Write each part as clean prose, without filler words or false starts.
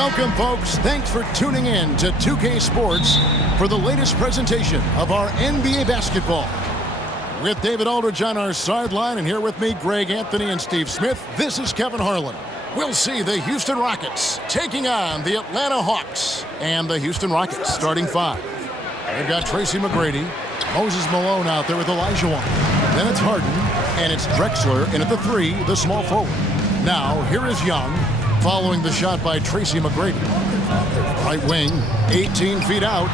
Welcome, folks. Thanks for tuning in to 2K Sports for the latest presentation of our NBA basketball. With David Aldridge on our sideline, and here with me, Greg Anthony and Steve Smith, this is Kevin Harlan. We'll see the Houston Rockets taking on the Atlanta Hawks. And the Houston Rockets starting five. They've got Tracy McGrady, Moses Malone out there with Elijah Wan. Then it's Harden, and it's Drexler in at the three, the small forward. Now, here is Young, following the shot by Tracy McGrady. Right wing, 18 feet out.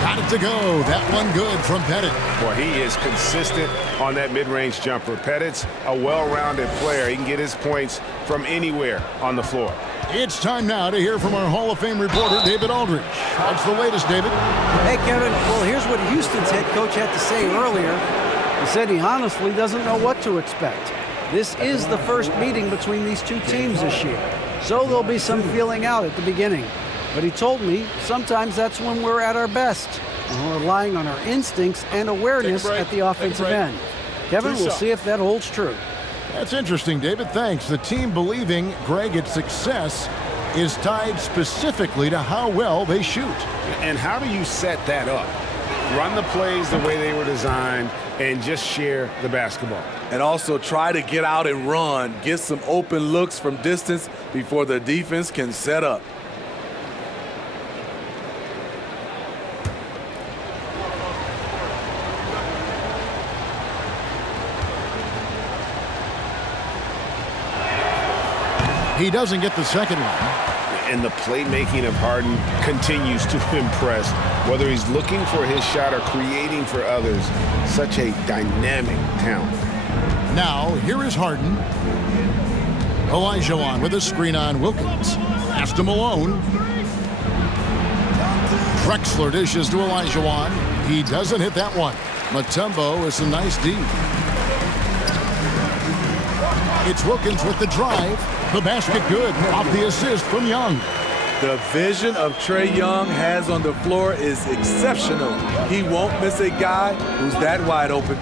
Got it to go. That one good from Pettit. Boy, he is consistent on that mid-range jumper. Pettit's a well-rounded player. He can get his points from anywhere on the floor. It's time now to hear from our Hall of Fame reporter, David Aldridge. What's the latest, David? Hey, Kevin. Well, here's what Houston's head coach had to say earlier. He said he honestly doesn't know what to expect. This is the first meeting between these two teams this year, so there'll be some feeling out at the beginning. But he told me sometimes that's when we're at our best, and we're relying on our instincts and awareness at the offensive end. Kevin, we'll see if that holds true. That's interesting, David. Thanks. The team believing, Greg, its success is tied specifically to how well they shoot. And how do you set that up? Run the plays the way they were designed and just share the basketball. And also try to get out and run, get some open looks from distance before the defense can set up. He doesn't get the second one. And the playmaking of Harden continues to impress. Whether he's looking for his shot or creating for others, such a dynamic talent. Now, here is Harden. Elijah Wan with a screen on Wilkins. Pass to Malone. Drexler dishes to Elijah Wan. He doesn't hit that one. Mutombo is a nice D. It's Wilkins with the drive. The basket good off the assist from Young. The vision of Trae Young has on the floor is exceptional. He won't miss a guy who's that wide open.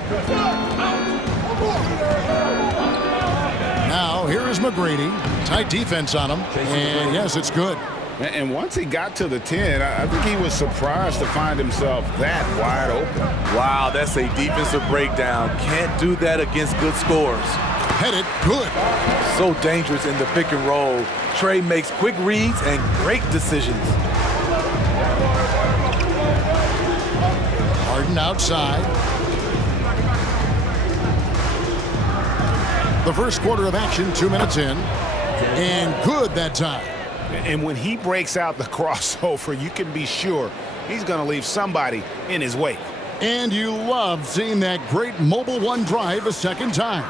Now, here is McGrady. Tight defense on him. And yes, it's good. And once he got to the 10, I think he was surprised to find himself that wide open. Wow, that's a defensive breakdown. Can't do that against good scores. Pettit, good. So dangerous in the pick and roll. Trae makes quick reads and great decisions. Harden outside. The first quarter of action, 2 minutes in. And good that time. And when he breaks out the crossover, you can be sure he's going to leave somebody in his wake. And you love seeing that great mobile one drive a second time.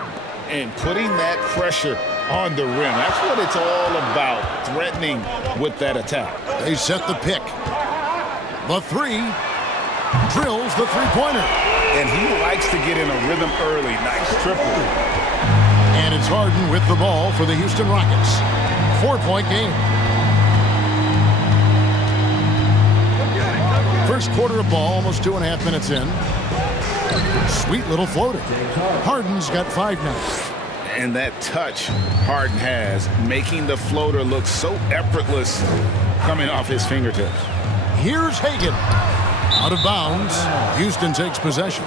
And putting that pressure on the rim. That's what it's all about, threatening with that attack. They set the pick. The three. Drills the three-pointer. And he likes to get in a rhythm early. Nice triple. And it's Harden with the ball for the Houston Rockets. 4-point game. First quarter of ball, almost 2.5 minutes in. Sweet little floater. Harden's got 5 now. And that touch Harden has, making the floater look so effortless coming off his fingertips. Here's Hagan. Out of bounds. Houston takes possession.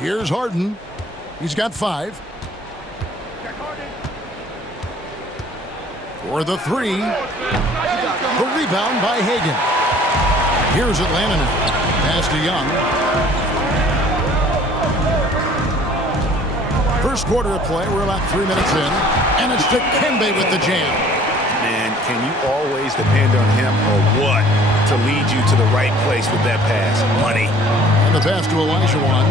Here's Harden. He's got 5. For the three. The rebound by Hagan. Here's Atlanta now. Pass to Young. First quarter of play. We're about 3 minutes in. And it's Dikembe with the jam. Man, can you always depend on him or what to lead you to the right place with that pass? Money. And the pass to Elijah Wan.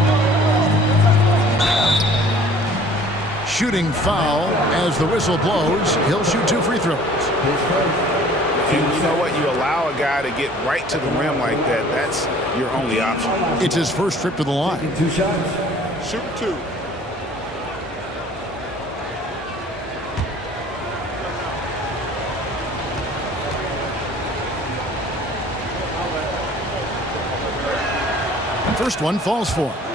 Shooting foul as the whistle blows. He'll shoot 2 free throws. And you know what? You allow a guy to get right to the rim like that. That's your only option. It's his first trip to the line. 2 shots. Shoot 2. First one falls for him.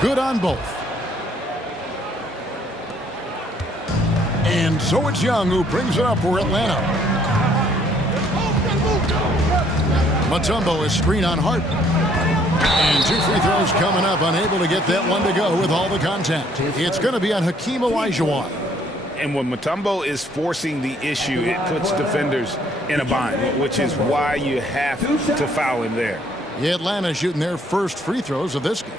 Good on both. And so it's Young who brings it up for Atlanta. Mutombo is screen on Harden. And 2 free throws coming up, unable to get that one to go with all the contact. It's going to be on Hakeem Olajuwon. And when Mutombo is forcing the issue, it puts defenders in a bind, which is why you have to foul him there. Atlanta shooting their first free throws of this game.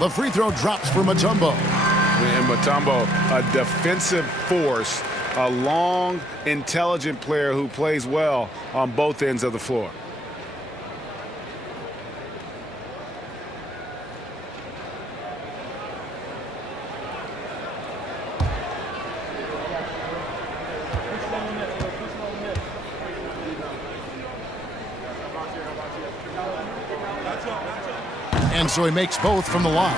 The free throw drops for Mutombo. And Mutombo, a defensive force, a long, intelligent player who plays well on both ends of the floor. And so he makes both from the line.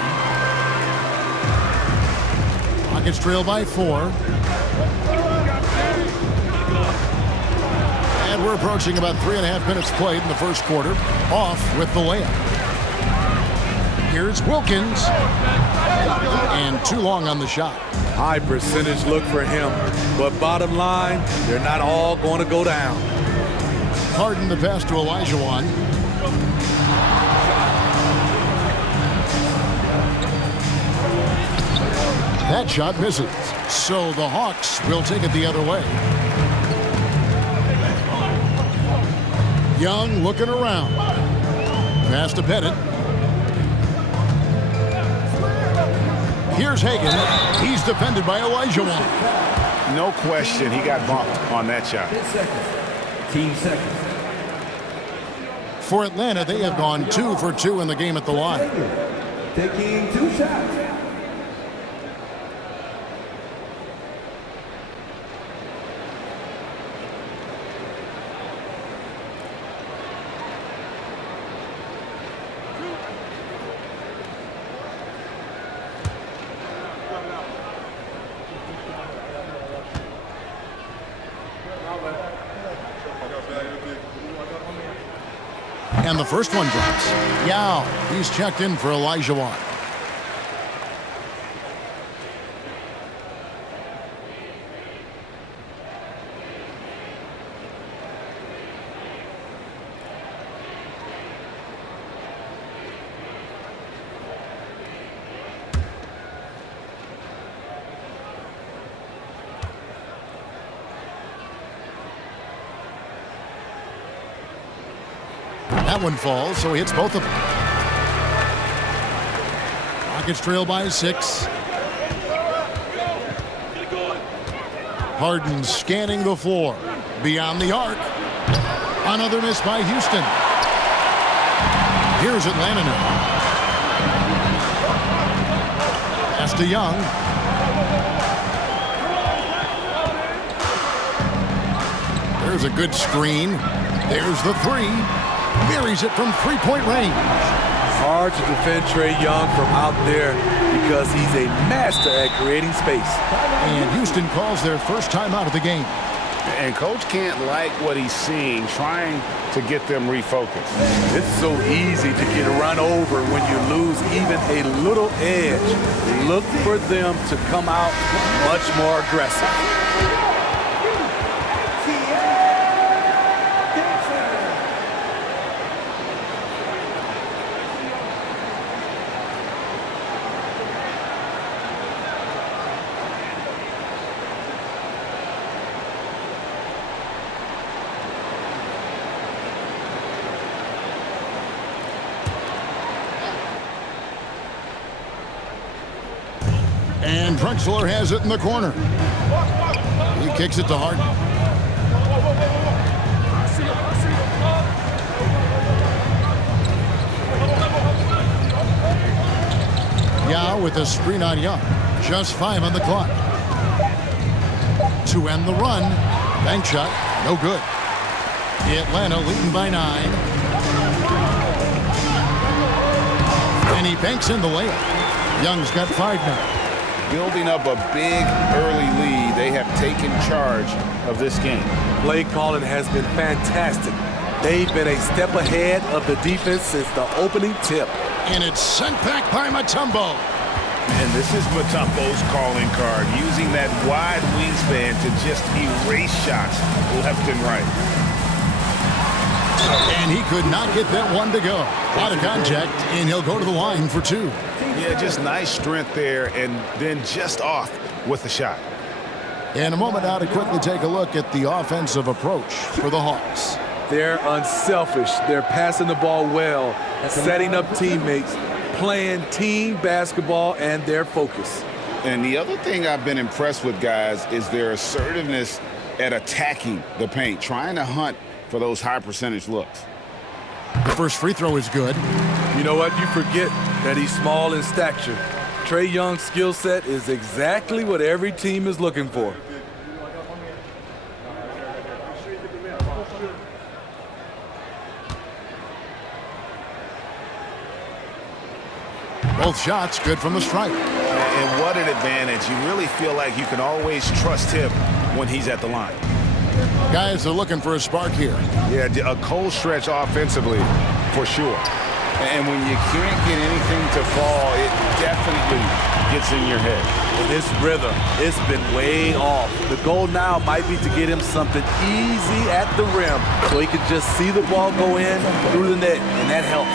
Rockets trail by 4. And we're approaching about 3.5 minutes played in the first quarter. Off with the layup. Here's Wilkins. And too long on the shot. High percentage look for him. But bottom line, they're not all going to go down. Harden the pass to Olajuwon. That shot misses. So the Hawks will take it the other way. Young looking around. Pass to Pettit. Here's Hagan. He's defended by Olajuwon. No question, he got bumped on that shot. 10 seconds. For Atlanta, they have gone 2 for 2 in the game at the line. Taking 2 shots. And the first one drops. Yao, he's checked in for Olajuwon. That one falls, so he hits both of them. Rockets trail by 6. Harden scanning the floor. Beyond the arc. Another miss by Houston. Here's Atlanta now. Pass to Young. There's a good screen. There's the 3. Buries it from 3-point range. Hard to defend Trae Young from out there because he's a master at creating space. And Houston calls their first timeout of the game. And coach can't like what he's seeing, trying to get them refocused. It's so easy to get run over when you lose even a little edge. Look for them to come out much more aggressive. And Drexler has it in the corner. He kicks it to Harden. Yao with a screen on Young. Just 5 on the clock. To end the run. Bank shot. No good. Atlanta leading by 9. And he banks in the layup. Young's got 5 now. Building up a big early lead, they have taken charge of this game. Play calling has been fantastic. They've been a step ahead of the defense since the opening tip. And it's sent back by Mutombo. And this is Mutombo's calling card, using that wide wingspan to just erase shots left and right. And he could not get that one to go. Out of contact, and he'll go to the line for 2. Yeah, just nice strength there, and then just off with the shot. In a moment now to quickly take a look at the offensive approach for the Hawks. They're unselfish. They're passing the ball well, setting up teammates, playing team basketball, and their focus. And the other thing I've been impressed with, guys, is their assertiveness at attacking the paint, trying to hunt for those high percentage looks. The first free throw is good. You know what? You forget that he's small in stature. Trae Young's skill set is exactly what every team is looking for. Both shots good from the stripe. And what an advantage. You really feel like you can always trust him when he's at the line. Guys are looking for a spark here. Yeah, a cold stretch offensively, for sure. And when you can't get anything to fall, it definitely gets in your head. And his rhythm, it's been way off. The goal now might be to get him something easy at the rim so he can just see the ball go in through the net, and that helps.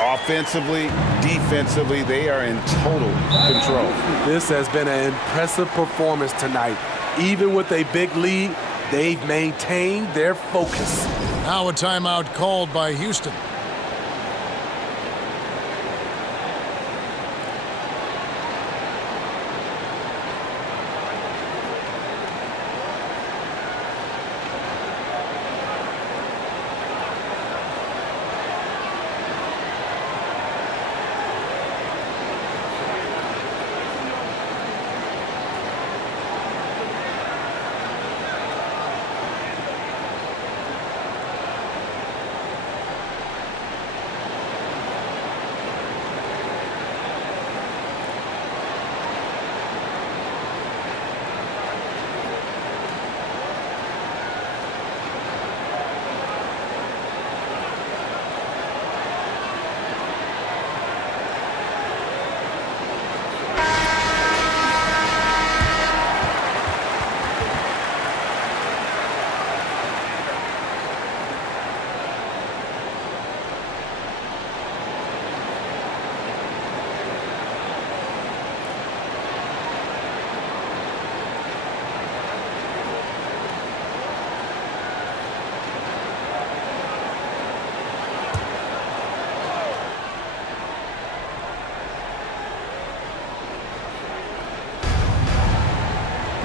Offensively, defensively, they are in total control. This has been an impressive performance tonight. Even with a big lead, they've maintained their focus. Now a timeout called by Houston.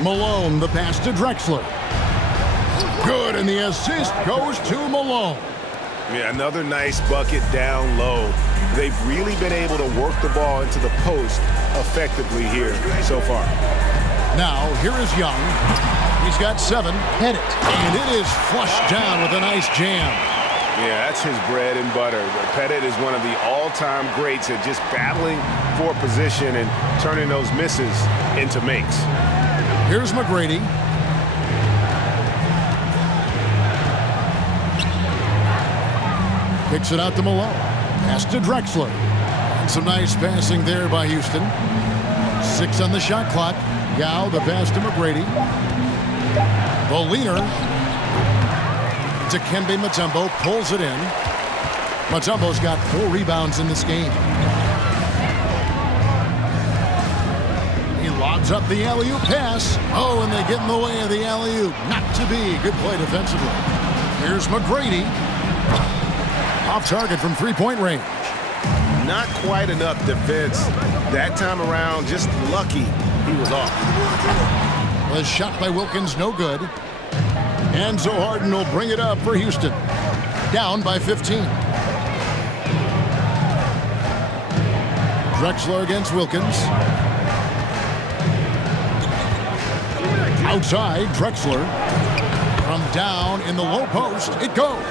Malone, the pass to Drexler. Good, and the assist goes to Malone. Yeah, another nice bucket down low. They've really been able to work the ball into the post effectively here so far. Now, here is Young. He's got 7. Hit it. And it is flushed down with a nice jam. Yeah, that's his bread and butter. Pettit is one of the all-time greats at just battling for position and turning those misses into makes. Here's McGrady. Kicks it out to Malone. Pass to Drexler. And some nice passing there by Houston. 6 on the shot clock. Yao, the pass to McGrady. The leaner to Dikembe Mutombo, pulls it in. Mutombo's got 4 rebounds in this game. He lobs up the alley-oop pass. Oh, and they get in the way of the alley-oop. Not to be. Good play defensively. Here's McGrady. Off target from three-point range. Not quite enough defense that time around. Just lucky he was off. The shot by Wilkins, no good. Enzo Harden will bring it up for Houston. Down by 15. Drexler against Wilkins. Outside, Drexler. From down in the low post, it goes.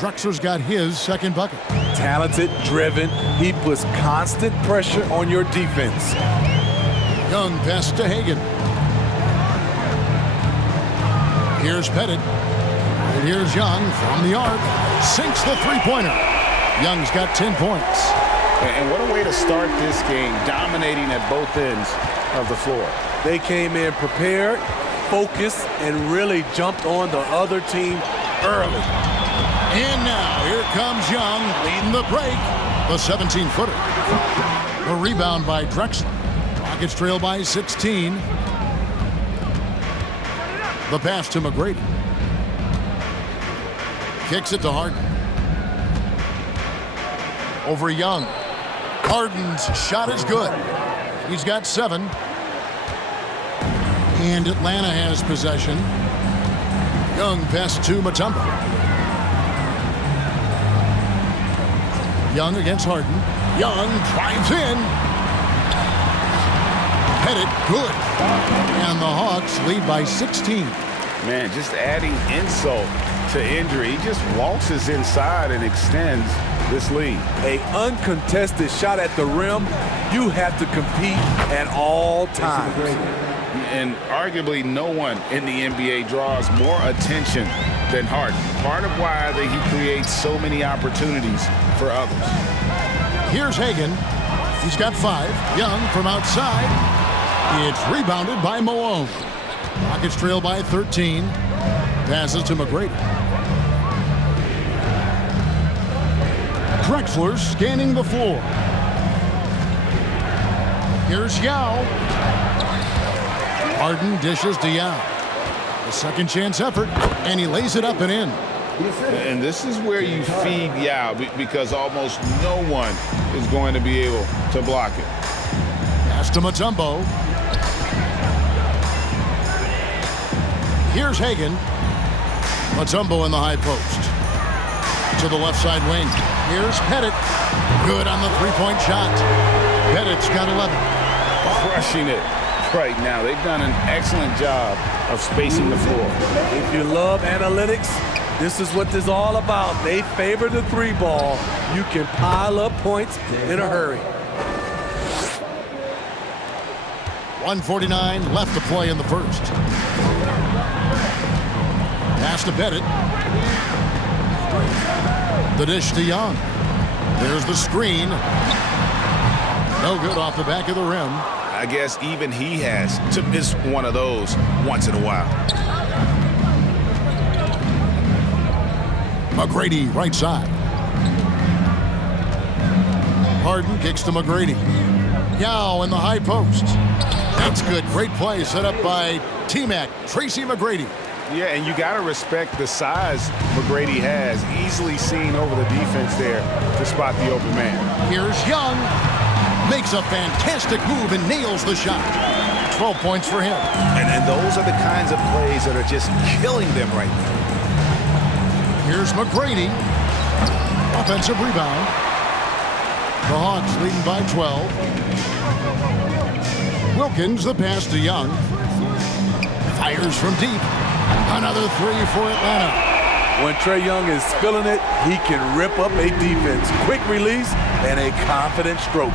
Drexler's got his second bucket. Talented, driven. He puts constant pressure on your defense. Young pass to Hagan. Here's Pettit. And here's Young from the arc. Sinks the three-pointer. Young's got 10 points. And what a way to start this game, dominating at both ends of the floor. They came in prepared, focused, and really jumped on the other team early. And now, here comes Young, leading the break. The 17-footer. The rebound by Drexler. Rockets trail by 16. The pass to McGrady. Kicks it to Harden. Over Young. Harden's shot is good. He's got 7. And Atlanta has possession. Young pass to Mutombo. Young against Harden. Young drives in. Pettit, good. And the Hawks lead by 16. Man, just adding insult to injury. He just waltzes inside and extends this lead. An uncontested shot at the rim, you have to compete at all times. And arguably no one in the NBA draws more attention than Harden. Part of why he creates so many opportunities for others. Here's Hagan. He's got 5. Young from outside. It's rebounded by Malone. Rockets trail by 13. Passes to McGrady. Drexler scanning the floor. Here's Yao. Harden dishes to Yao. A second chance effort, and he lays it up and in. And this is where you feed Yao because almost no one is going to be able to block it. Pass to Mutombo. Here's Hagan. Mutombo in the high post. To the left side wing. Here's Pettit. Good on the three-point shot. Pettit's got 11. Crushing it right now. They've done an excellent job of spacing the floor. If you love analytics, this is what this is all about. They favor the 3-ball. You can pile up points in a hurry. 1:49 left to play in the first. Pass to Pettit. The dish to Young. There's the screen. No good off the back of the rim. I guess even he has to miss one of those once in a while. McGrady right side. Harden kicks to McGrady. Yao in the high post. That's good. Great play set up by T-Mac, Tracy McGrady. Yeah, and you got to respect the size McGrady has. Easily seen over the defense there to spot the open man. Here's Young. Makes a fantastic move and nails the shot. 12 points for him. And those are the kinds of plays that are just killing them right now. Here's McGrady. Offensive rebound. The Hawks leading by 12. Wilkins, the pass to Young. Fires from deep. Another 3 for Atlanta. When Trae Young is feeling it, he can rip up a defense. Quick release and a confident stroke.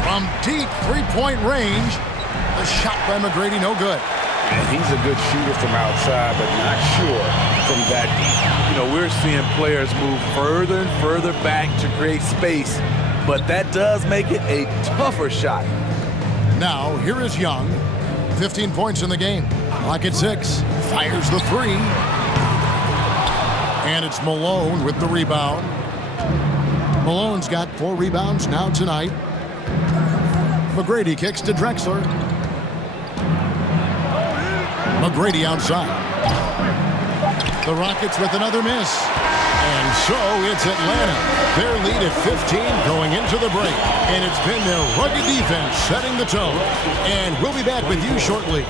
From deep three-point range, the shot by McGrady no good. And he's a good shooter from outside, but not sure from that deep. You know, we're seeing players move further and further back to create space, but that does make it a tougher shot. Now, here is Young. 15 points in the game. Clock at 6. Fires the 3. And it's Malone with the rebound. Malone's got 4 rebounds now tonight. McGrady kicks to Drexler. McGrady outside. The Rockets with another miss. And so it's Atlanta. Their lead at 15 going into the break. And it's been their rugged defense setting the tone. And we'll be back with you shortly.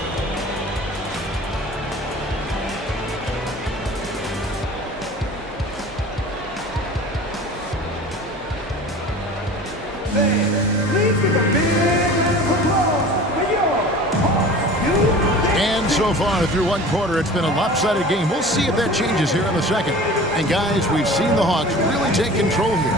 And so far through one quarter, it's been a lopsided game. We'll see if that changes here in the second. And guys, we've seen the Hawks really take control here.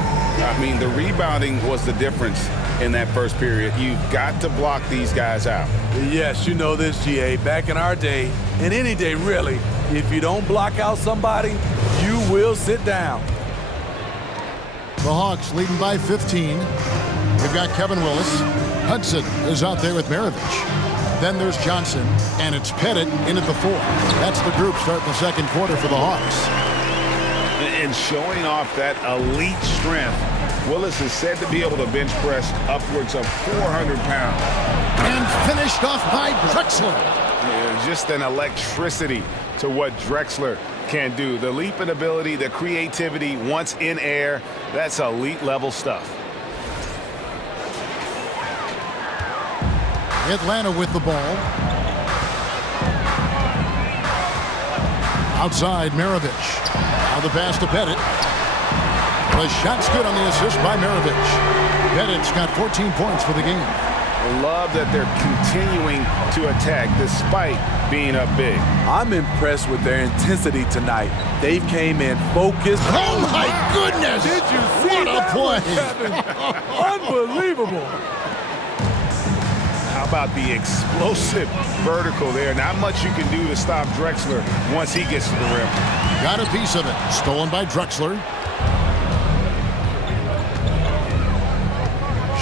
I mean, the rebounding was the difference in that first period. You've got to block these guys out. Yes, you know this, GA. Back in our day, and any day really, if you don't block out somebody, you will sit down. The Hawks leading by 15. We've got Kevin Willis. Hudson is out there with Maravich. Then there's Johnson, and it's Pettit in at the 4. That's the group starting the second quarter for the Hawks. And showing off that elite strength, Willis is said to be able to bench press upwards of 400 pounds. And finished off by Drexler. Yeah, just an electricity to what Drexler can do. The leaping ability, the creativity once in air, that's elite level stuff. Atlanta with the ball. Outside, Maravich. Now the pass to Pettit. The shot's good on the assist by Maravich. Pettit's got 14 points for the game. I love that they're continuing to attack despite being up big. I'm impressed with their intensity tonight. They came in focused. Oh my goodness! Did you see what a play? Unbelievable. How about the explosive vertical there? Not much you can do to stop Drexler once he gets to the rim. Got a piece of it. Stolen by Drexler.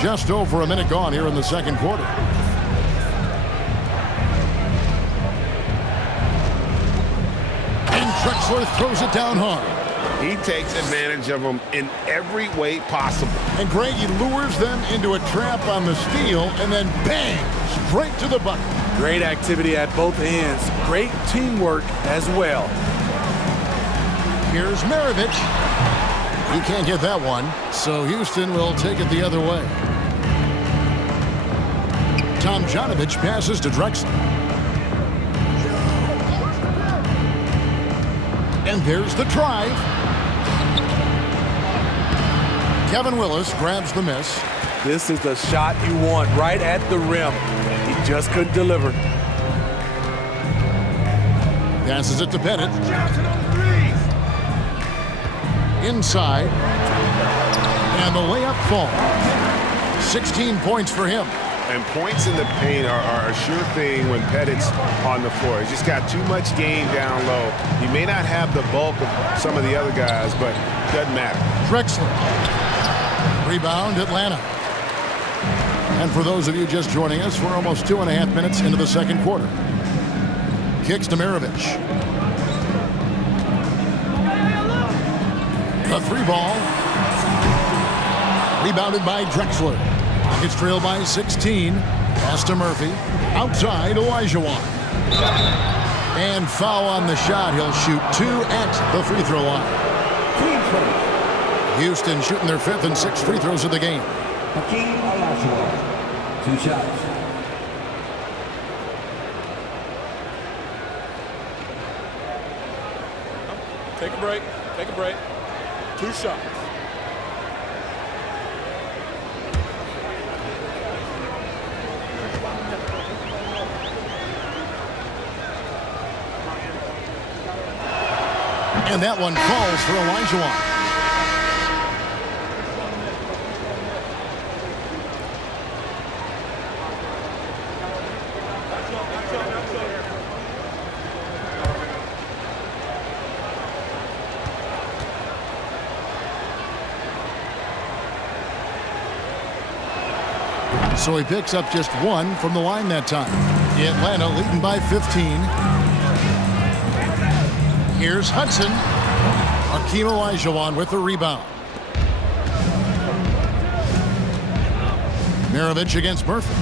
Just over a minute gone here in the second quarter. And Drexler throws it down hard. He takes advantage of them in every way possible. And Greg, he lures them into a trap on the steal and then bang, straight to the bucket. Great activity at both ends. Great teamwork as well. Here's Maravich. He can't get that one, so Houston will take it the other way. Tomjanovich passes to Drexler. And there's the drive. Kevin Willis grabs the miss. This is the shot you want right at the rim. He just couldn't deliver. Passes it to Pettit. Inside. And the layup falls. 16 points for him. And points in the paint are a sure thing when Pettit's on the floor. He's just got too much game down low. He may not have the bulk of some of the other guys, but it doesn't matter. Drexler. Rebound, Atlanta. And for those of you just joining us, we're almost 2.5 minutes into the second quarter. Kicks to Maravich. The 3 ball. Rebounded by Drexler. It's trailed by 16. Pass to Murphy. Outside, Olajuwon. And foul on the shot. He'll shoot 2 at the free throw line. Houston shooting their 5th and 6th free throws of the game. Hakeem Olajuwon, 2 shots. Take a break. Take a break. 2 shots. And that one falls for Olajuwon. So he picks up just 1 from the line that time. Atlanta leading by 15. Here's Hudson. Hakeem Olajuwon with the rebound. Maravich against Murphy.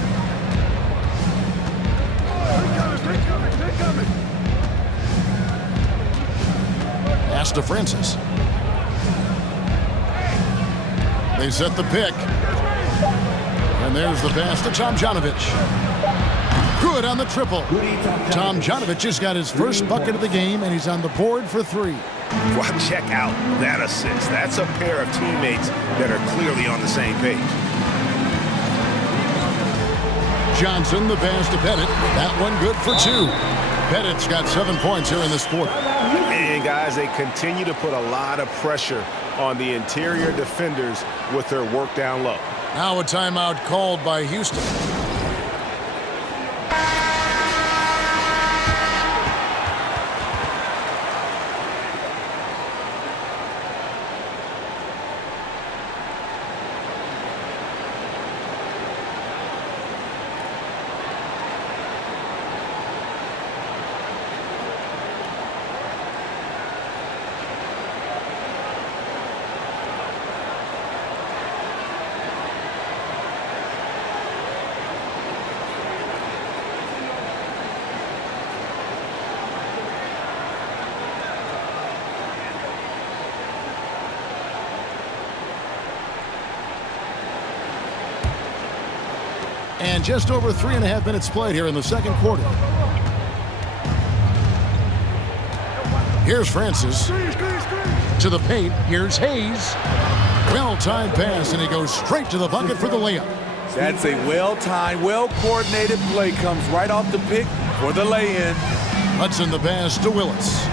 Pass to Francis. They set the pick. And there's the pass to Tomjanovich. Good on the triple. Tomjanovich has got his first bucket of the game, and he's on the board for 3. Well, check out that assist. That's a pair of teammates that are clearly on the same page. Johnson, the pass to Pettit. That one good for 2. Pettit's got 7 points here in this quarter. And guys, they continue to put a lot of pressure on the interior defenders with their work down low. Now a timeout called by Houston. And just over 3.5 minutes played here in the second quarter. Here's Francis. To the paint. Here's Hayes. Well-timed pass, and he goes straight to the bucket for the layup. That's a well-timed, well-coordinated play. Comes right off the pick for the lay-in. Hudson the pass to Willis.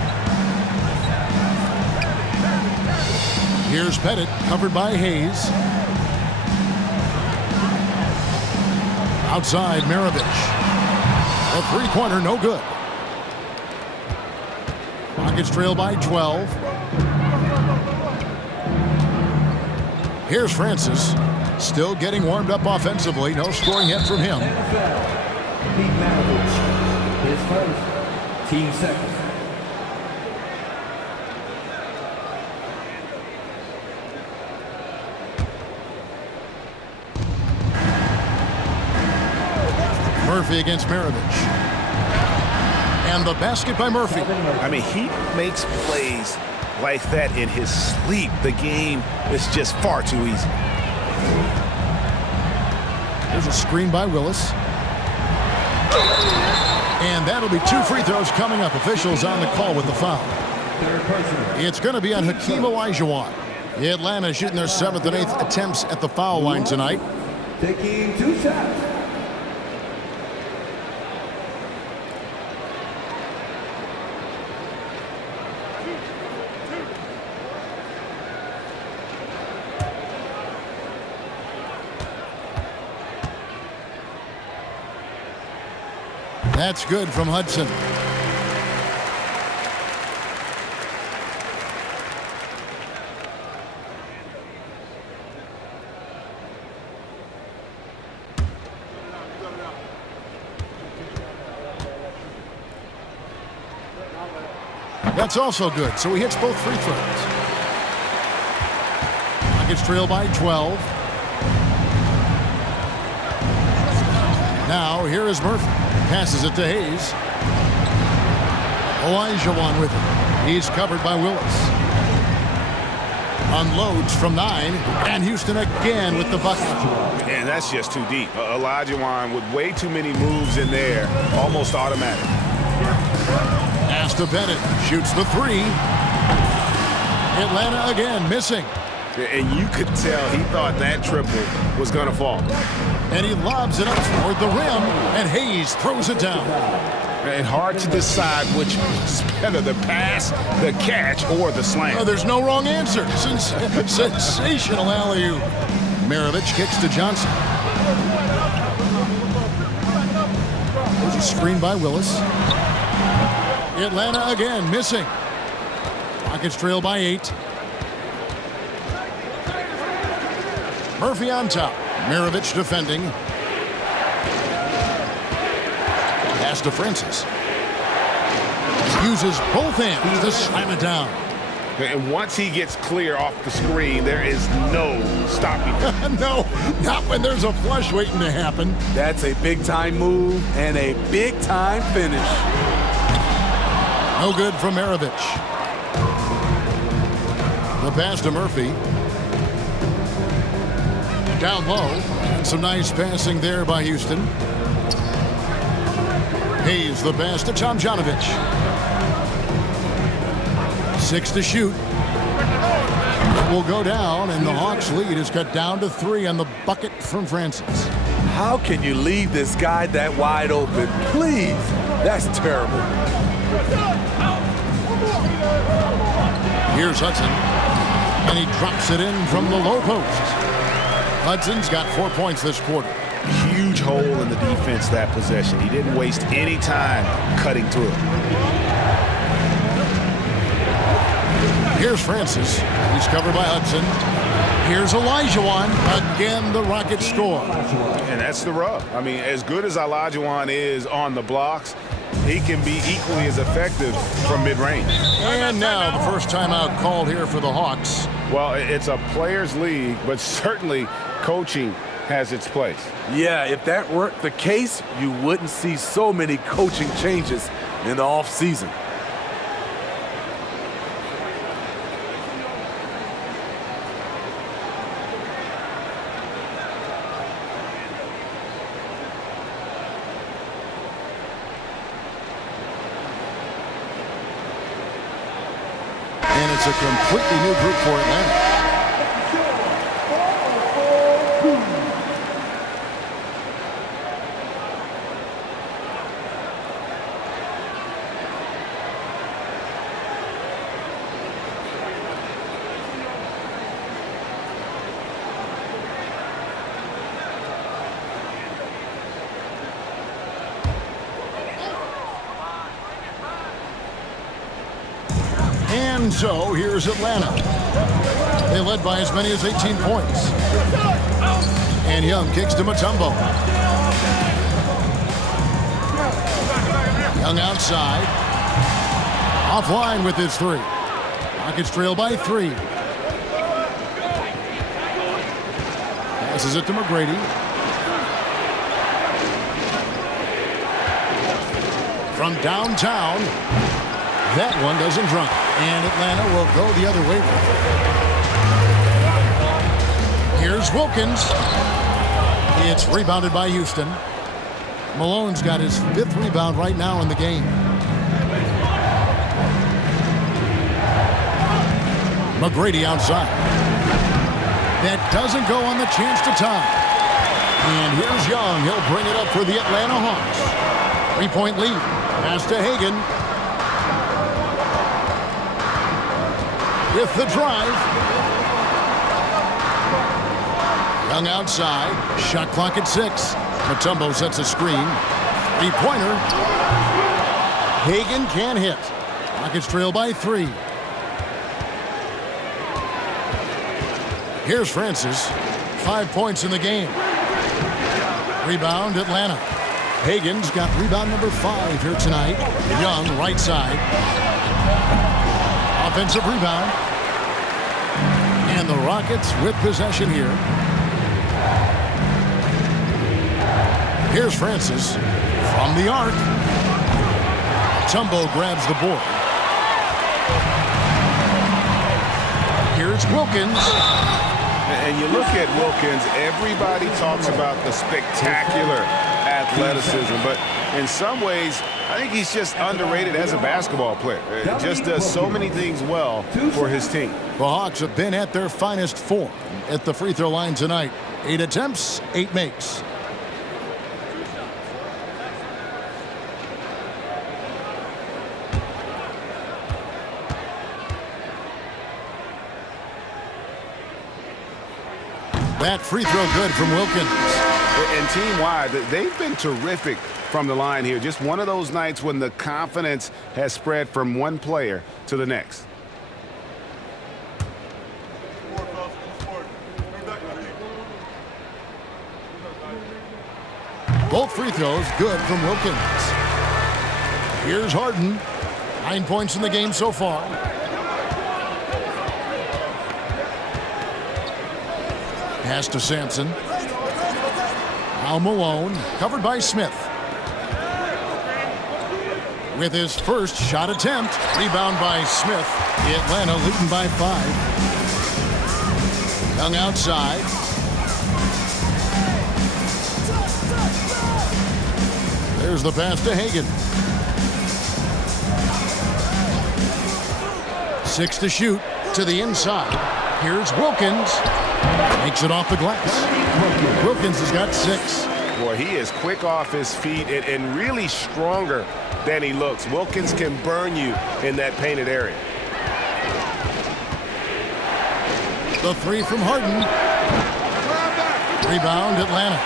Here's Pettit, covered by Hayes. Outside, Maravich. A three-pointer, no good. Rockets trail by 12. Here's Francis. Still getting warmed up offensively. No scoring yet from him. Pete Maravich, his first, team second. Murphy against Maravich. And the basket by Murphy. I mean, he makes plays like that in his sleep. The game is just far too easy. There's a screen by Willis. And that'll be 2 free throws coming up. Officials on the call with the foul. It's going to be on Hakeem Olajuwon. Atlanta shooting their 7th and 8th attempts at the foul line tonight. Taking 2 shots. That's good from Hudson. That's also good, so he hits both free throws. Rockets trail by 12. Now, here is Murphy. Passes it to Hayes. Olajuwon with it. He's covered by Willis. Unloads from 9. And Houston again with the bucket. And that's just too deep. Olajuwon with way too many moves in there. Almost automatic. Pass to Bennett. Shoots the 3. Atlanta again missing. And you could tell he thought that triple was going to fall. And he lobs it up toward the rim, and Hayes throws it down. And hard to decide which was better, the pass, the catch, or the slam. Oh, there's no wrong answer. Sensational alley-oop. Maravich kicks to Johnson. There's a screen by Willis. Atlanta again missing. Rockets trail by 8. Murphy on top. Maravich defending. Pass to Francis. Uses both hands to slam it down. And once he gets clear off the screen, there is no stopping him. No, not when there's a flush waiting to happen. That's a big-time move and a big-time finish. No good from Maravich. The pass to Murphy. Down low, and some nice passing there by Houston. Hayes the pass to Tomjanovich. 6 to shoot. Will go down, and the Hawks lead is cut down to 3 on the bucket from Francis. How can you leave this guy that wide open? Please. That's terrible. Here's Hudson. And he drops it in from the low post. Hudson's got 4 points this quarter. Huge hole in the defense that possession. He didn't waste any time cutting through it. Here's Francis. He's covered by Hudson. Here's Olajuwon. Again, the Rockets score. And that's the rub. I mean, as good as Olajuwon is on the blocks, he can be equally as effective from mid-range. And now the first timeout called here for the Hawks. Well, it's a players' league, but certainly coaching has its place. Yeah, if that weren't the case, you wouldn't see so many coaching changes in the offseason. And it's a completely new group for Atlanta. And so here's Atlanta. They led by as many as 18 points. And Young kicks to Mutombo. Young outside. Offline with his three. Rockets trail by 3. Passes it to McGrady. From downtown. That one doesn't drop. And Atlanta will go the other way. Here's Wilkins. It's rebounded by Houston. Malone's got his 5th rebound right now in the game. McGrady outside. That doesn't go on the chance to tie. And here's Young. He'll bring it up for the Atlanta Hawks. 3-point lead. Pass to Hagan. With the drive. Young outside. Shot clock at 6. Mutombo sets a screen. 3-pointer. Hagan can't hit. Rockets trail by 3. Here's Francis. 5 points in the game. Rebound Atlanta. Hagan's got rebound number 5 here tonight. Young right side. Offensive rebound. And the Rockets with possession here. Here's Francis from the arc. Mutombo grabs the board. Here's Wilkins. And you look at Wilkins, everybody talks about the spectacular athleticism, but in some ways, I think he's just underrated as a basketball player. He just does so many things well for his team. The Hawks have been at their finest form at the free throw line tonight. 8 attempts, 8 makes. That free throw good from Wilkins. And team-wide, they've been terrific from the line here. Just one of those nights when the confidence has spread from one player to the next. Both free throws good from Wilkins. Here's Harden. 9 points in the game so far. Pass to Sampson. Now Malone, covered by Smith. With his first shot attempt, rebound by Smith. Atlanta leading by 5. Young outside. There's the pass to Hagan. 6 to shoot to the inside. Here's Wilkins. Makes it off the glass. Wilkins has got 6. Boy, he is quick off his feet and really stronger than he looks. Wilkins can burn you in that painted area. The three from Harden. Rebound, Atlanta.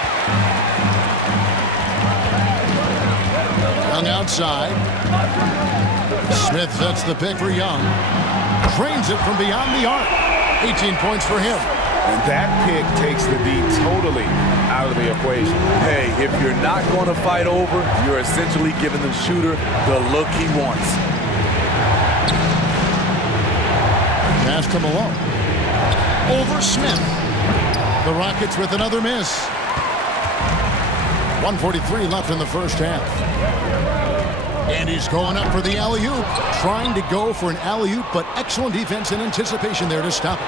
Young outside. Smith sets the pick for Young. Drains it from beyond the arc. 18 points for him. And that pick takes the D totally out of the equation. Hey, if you're not going to fight over, you're essentially giving the shooter the look he wants. Pass to Malone. Over Smith. The Rockets with another miss. 1:43 left in the first half. And he's going up for the alley-oop. Trying to go for an alley-oop, but excellent defense and anticipation there to stop it.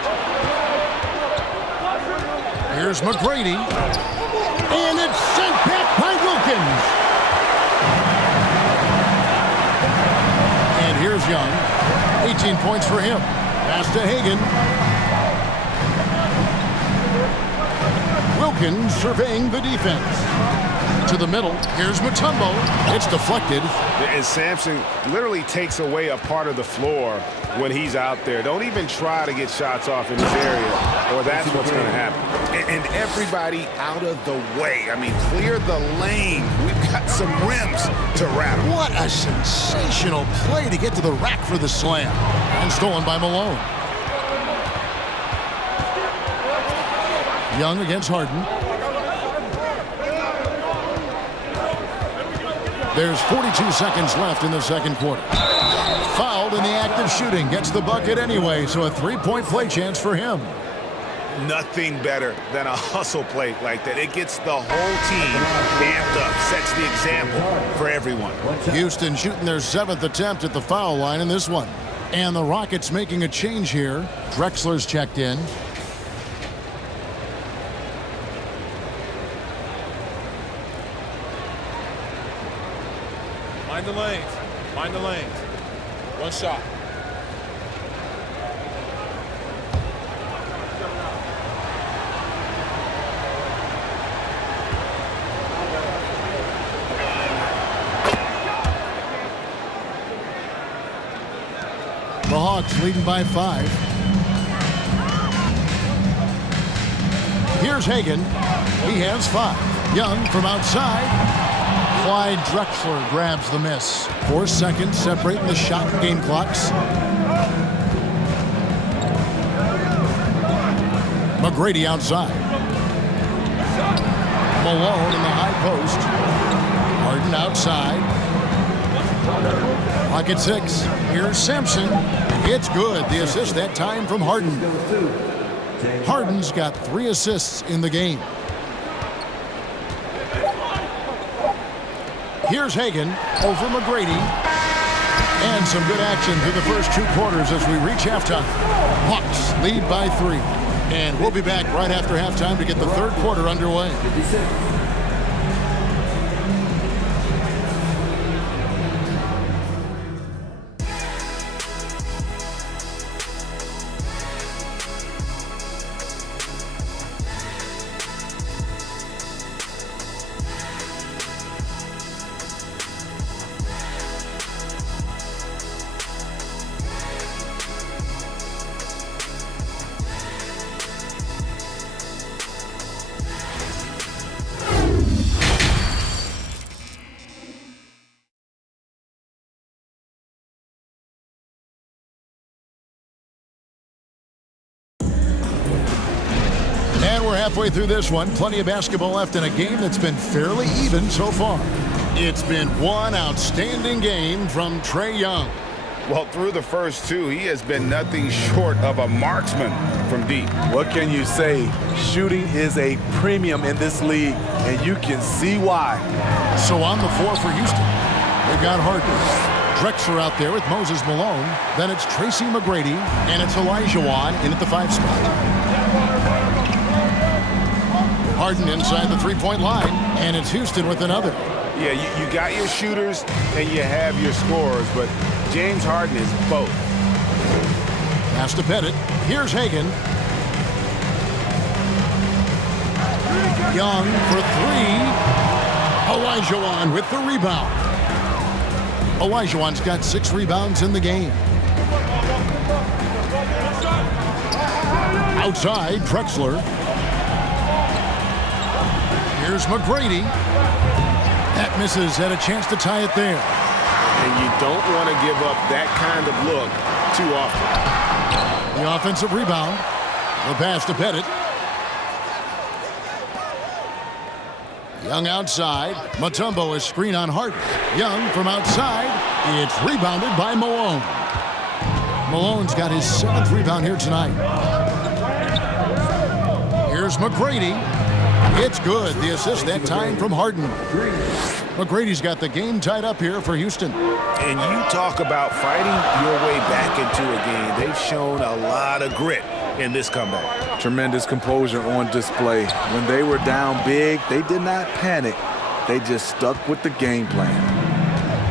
Here's McGrady. And it's sent back by Wilkins. And here's Young. 18 points for him. Pass to Hagan. Wilkins surveying the defense. To the middle. Here's Mutombo. It's deflected. And Sampson literally takes away a part of the floor when he's out there. Don't even try to get shots off in this area, or that's what's going to happen. And everybody out of the way. I mean, clear the lane. We've got some rims to rattle. What a sensational play to get to the rack for the slam. And stolen by Malone. Young against Harden. There's 42 seconds left in the second quarter. Fouled in the act of shooting. Gets the bucket anyway, so a three-point play chance for him. Nothing better than a hustle play like that. It gets the whole team amped up, sets the example for everyone. Houston shooting their 7th attempt at the foul line in this one. And the Rockets making a change here. Drexler's checked in. Mind the lanes. Mind the lanes. One shot. The Hawks leading by 5. Here's Hagan. He has 5. Young from outside. Clyde Drexler grabs the miss. 4 seconds separating the shot and game clocks. McGrady outside. Malone in the high post. Harden outside. Pocket 6. Here's Sampson. It's good. The assist that time from Harden. Harden's got 3 assists in the game. Here's Hagan over McGrady. And some good action through the first 2 quarters as we reach halftime. Hawks lead by 3. And we'll be back right after halftime to get the third quarter underway. And we're halfway through this one. Plenty of basketball left in a game that's been fairly even so far. It's been one outstanding game from Trae Young. Well, through the first 2, he has been nothing short of a marksman from deep. What can you say? Shooting is a premium in this league, and you can see why. So on the floor for Houston, they've got Harden. Drexler out there with Moses Malone. Then it's Tracy McGrady, and it's Elijah Wan in at the 5 spot. Harden inside the 3-point line, and it's Houston with another. Yeah, you got your shooters and you have your scorers, but James Harden is both. Pass to Pettit. Here's Hagan. Young for three. Olajuwon with the rebound. Olajuwon's got 6 rebounds in the game. Outside, Drexler. Here's McGrady. That misses. Had a chance to tie it there. And you don't want to give up that kind of look too often. The offensive rebound. The pass to Pettit. Young outside. Mutombo is screen on Harden. Young from outside. It's rebounded by Malone. Malone's got his 7th rebound here tonight. Here's McGrady. It's good. The assist that time from Harden. McGrady's got the game tied up here for Houston. And you talk about fighting your way back into a game. They've shown a lot of grit in this comeback. Tremendous composure on display. When they were down big, they did not panic. They just stuck with the game plan.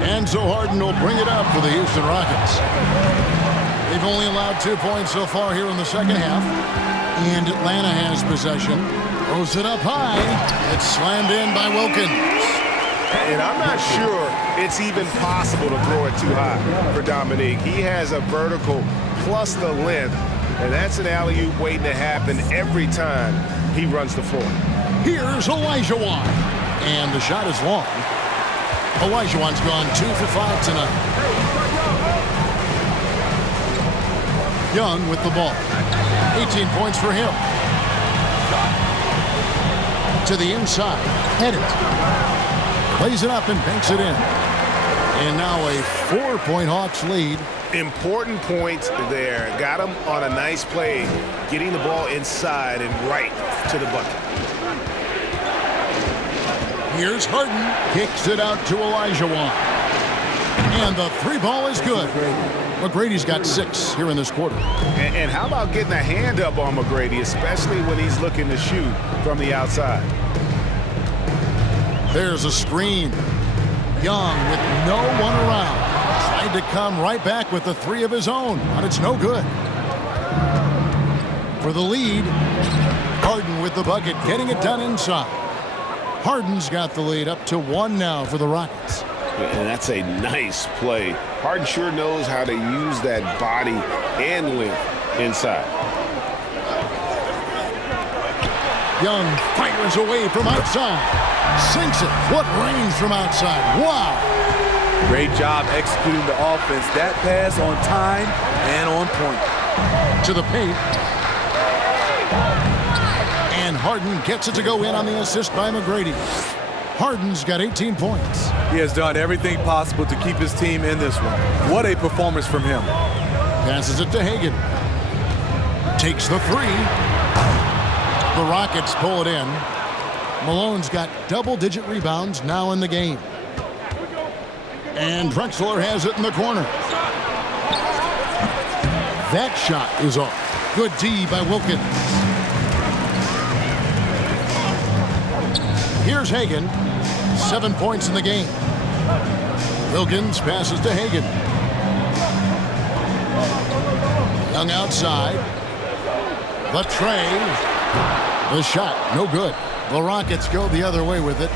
And so Harden will bring it up for the Houston Rockets. They've only allowed 2 points so far here in the second half. And Atlanta has possession. Throws it up high. It's slammed in by Wilkins. And I'm not sure it's even possible to throw it too high for Dominique. He has a vertical plus the length, and that's an alley-oop waiting to happen every time he runs the floor. Here's Olajuwon. And the shot is long. Olajuwon's gone 2 for 5 tonight. Young with the ball. 18 points for him. To the inside. Pettit. Plays it up and banks it in. And now a 4-point Hawks lead. Important points there. Got him on a nice play, getting the ball inside and right to the bucket. Here's Harden. Kicks it out to Olajuwon. And the 3-ball is good. McGrady's got 6 here in this quarter. And how about getting a hand up on McGrady, especially when he's looking to shoot from the outside? There's a screen. Young with no one around. Tried to come right back with the 3 of his own, but it's no good. For the lead, Harden with the bucket, getting it done inside. Harden's got the lead up to 1 now for the Rockets. And that's a nice play. Harden sure knows how to use that body and length inside. Young fires away from outside. Sinks it. What range from outside. Wow. Great job executing the offense. That pass on time and on point. To the paint. And Harden gets it to go in on the assist by McGrady. Harden's got 18 points. He has done everything possible to keep his team in this one. What a performance from him. Passes it to Hagan. Takes the 3. The Rockets pull it in. Malone's got double-digit rebounds now in the game. And Drexler has it in the corner. That shot is off. Good D by Wilkins. Here's Hagan. 7 points in the game. Wilkins passes to Hagan. Young outside. The tray. The shot, no good. The Rockets go the other way with it.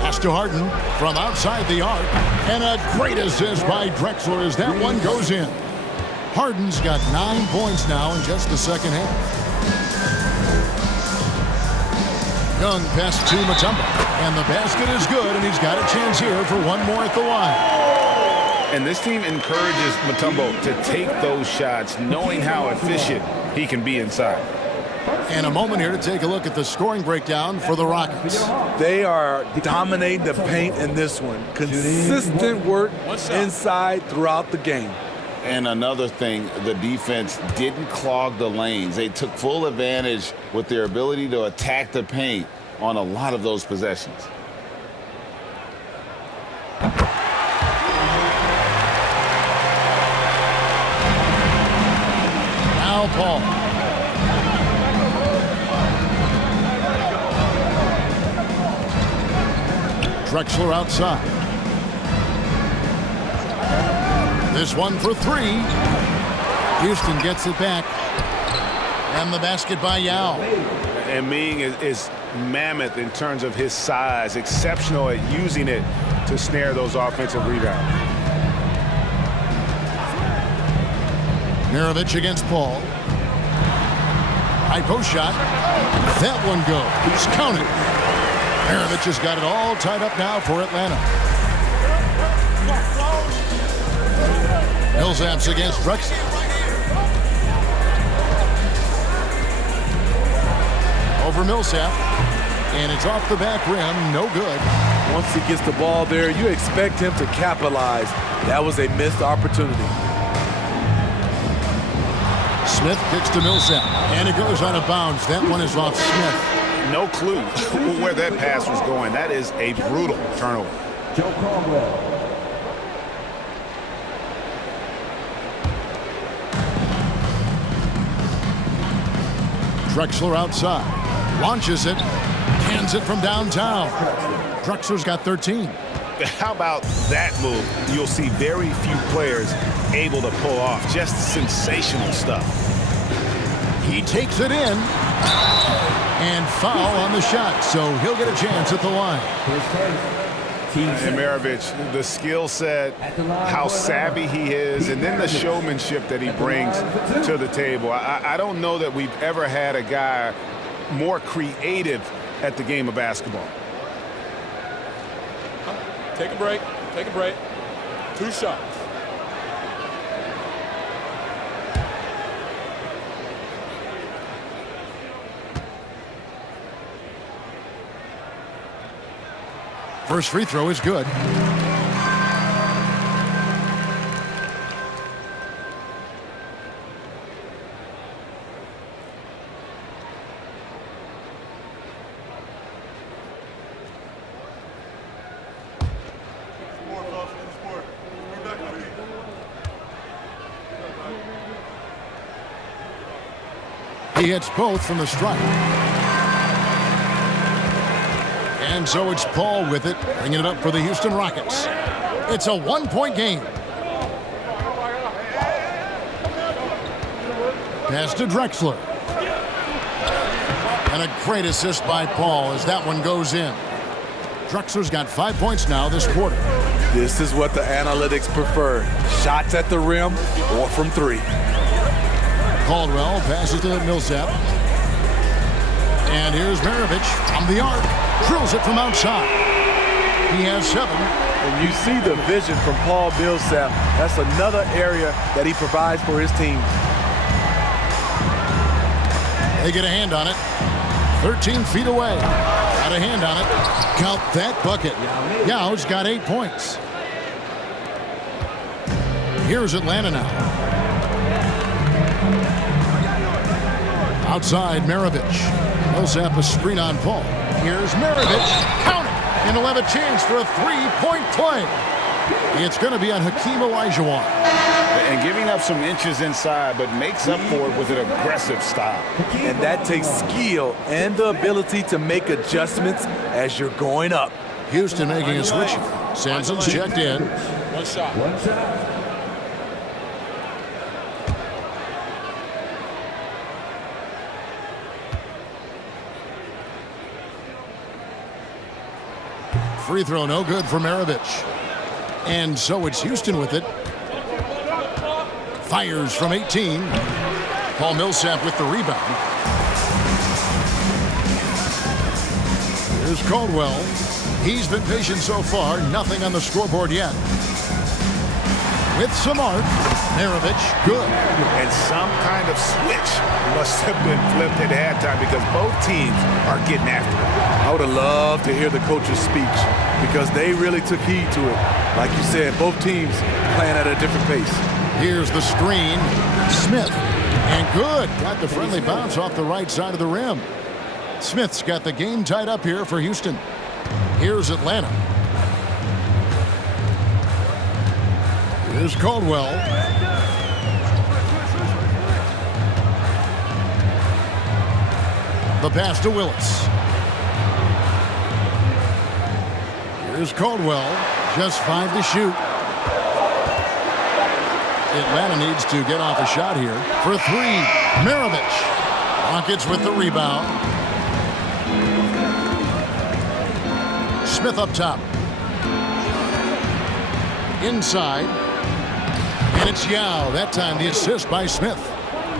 Pass to Harden from outside the arc. And a great assist by Drexler as that one goes in. Harden's got 9 points now in just the second half. Young pass to Mutombo. And the basket is good, and he's got a chance here for 1 more at the line. And this team encourages Mutombo to take those shots, knowing how efficient he can be inside. And a moment here to take a look at the scoring breakdown for the Rockets. They are dominating the paint in this one. Consistent work inside throughout the game. And another thing, the defense didn't clog the lanes. They took full advantage with their ability to attack the paint on a lot of those possessions. Now Paul. Drexler outside. This one for 3. Houston gets it back. And the basket by Yao. And Ming is mammoth in terms of his size, exceptional at using it to snare those offensive rebounds. Maravich against Paul. High post shot. That one goes. Counted. Maravich has got it all tied up now for Atlanta. Millsap's against Drexler. Over Millsap. And it's off the back rim. No good. Once he gets the ball there, you expect him to capitalize. That was a missed opportunity. Smith kicks to Millsap. And it goes out of bounds. That one is off Smith. No clue where that pass was going. That is a brutal turnover. Joe Caldwell. Drexler outside. Launches it. Cans it from downtown. Drexler's got 13. How about that move? You'll see very few players able to pull off. Just sensational stuff. He takes it in. And foul on the shot, so he'll get a chance at the line. And Maravich, the skill set, how savvy he is, and then the showmanship that he brings to the table. I don't know that we've ever had a guy more creative at the game of basketball. Take a break. Take a break. 2 shots. First free throw is good. He hits both from the stripe. And so it's Paul with it, bringing it up for the Houston Rockets. It's a 1-point game. Pass to Drexler. And a great assist by Paul as that one goes in. Drexler's got 5 points now this quarter. This is what the analytics prefer. Shots at the rim or from 3. Caldwell passes to Millsap. And here's Maravich from the arc. Drills it from outside. He has 7. And you see the vision from Paul Millsap. That's another area that he provides for his team. They get a hand on it. 13 feet away. Got a hand on it. Count that bucket. Yao's got 8 points. Here's Atlanta now. Outside, Maravich. Millsap a screen on Paul. Here's Maravich. Count it. And he'll have a chance for a 3-point play. It's going to be on Hakeem Olajuwon. And giving up some inches inside, but makes up for it with an aggressive style. And that takes skill and the ability to make adjustments as you're going up. Houston making a switch. Sampson's checked in. 1 shot. 1 shot. Free throw no good for Maravich. And so it's Houston with it. Fires from 18. Paul Millsap with the rebound. Here's Caldwell. He's been patient so far. Nothing on the scoreboard yet. With some arc. Maravich, good. And some kind of switch must have been flipped at halftime because both teams are getting after it. I would have loved to hear the coach's speech because they really took heed to it. Like you said, both teams playing at a different pace. Here's the screen. Smith. And good. Got the friendly bounce off the right side of the rim. Smith's got the game tied up here for Houston. Here's Atlanta. Here's Caldwell. The pass to Willis. Here's Caldwell. Just 5 to shoot. Atlanta needs to get off a shot here for 3. Maravich. Rockets with the rebound. Smith up top. Inside. And it's Yao. That time the assist by Smith.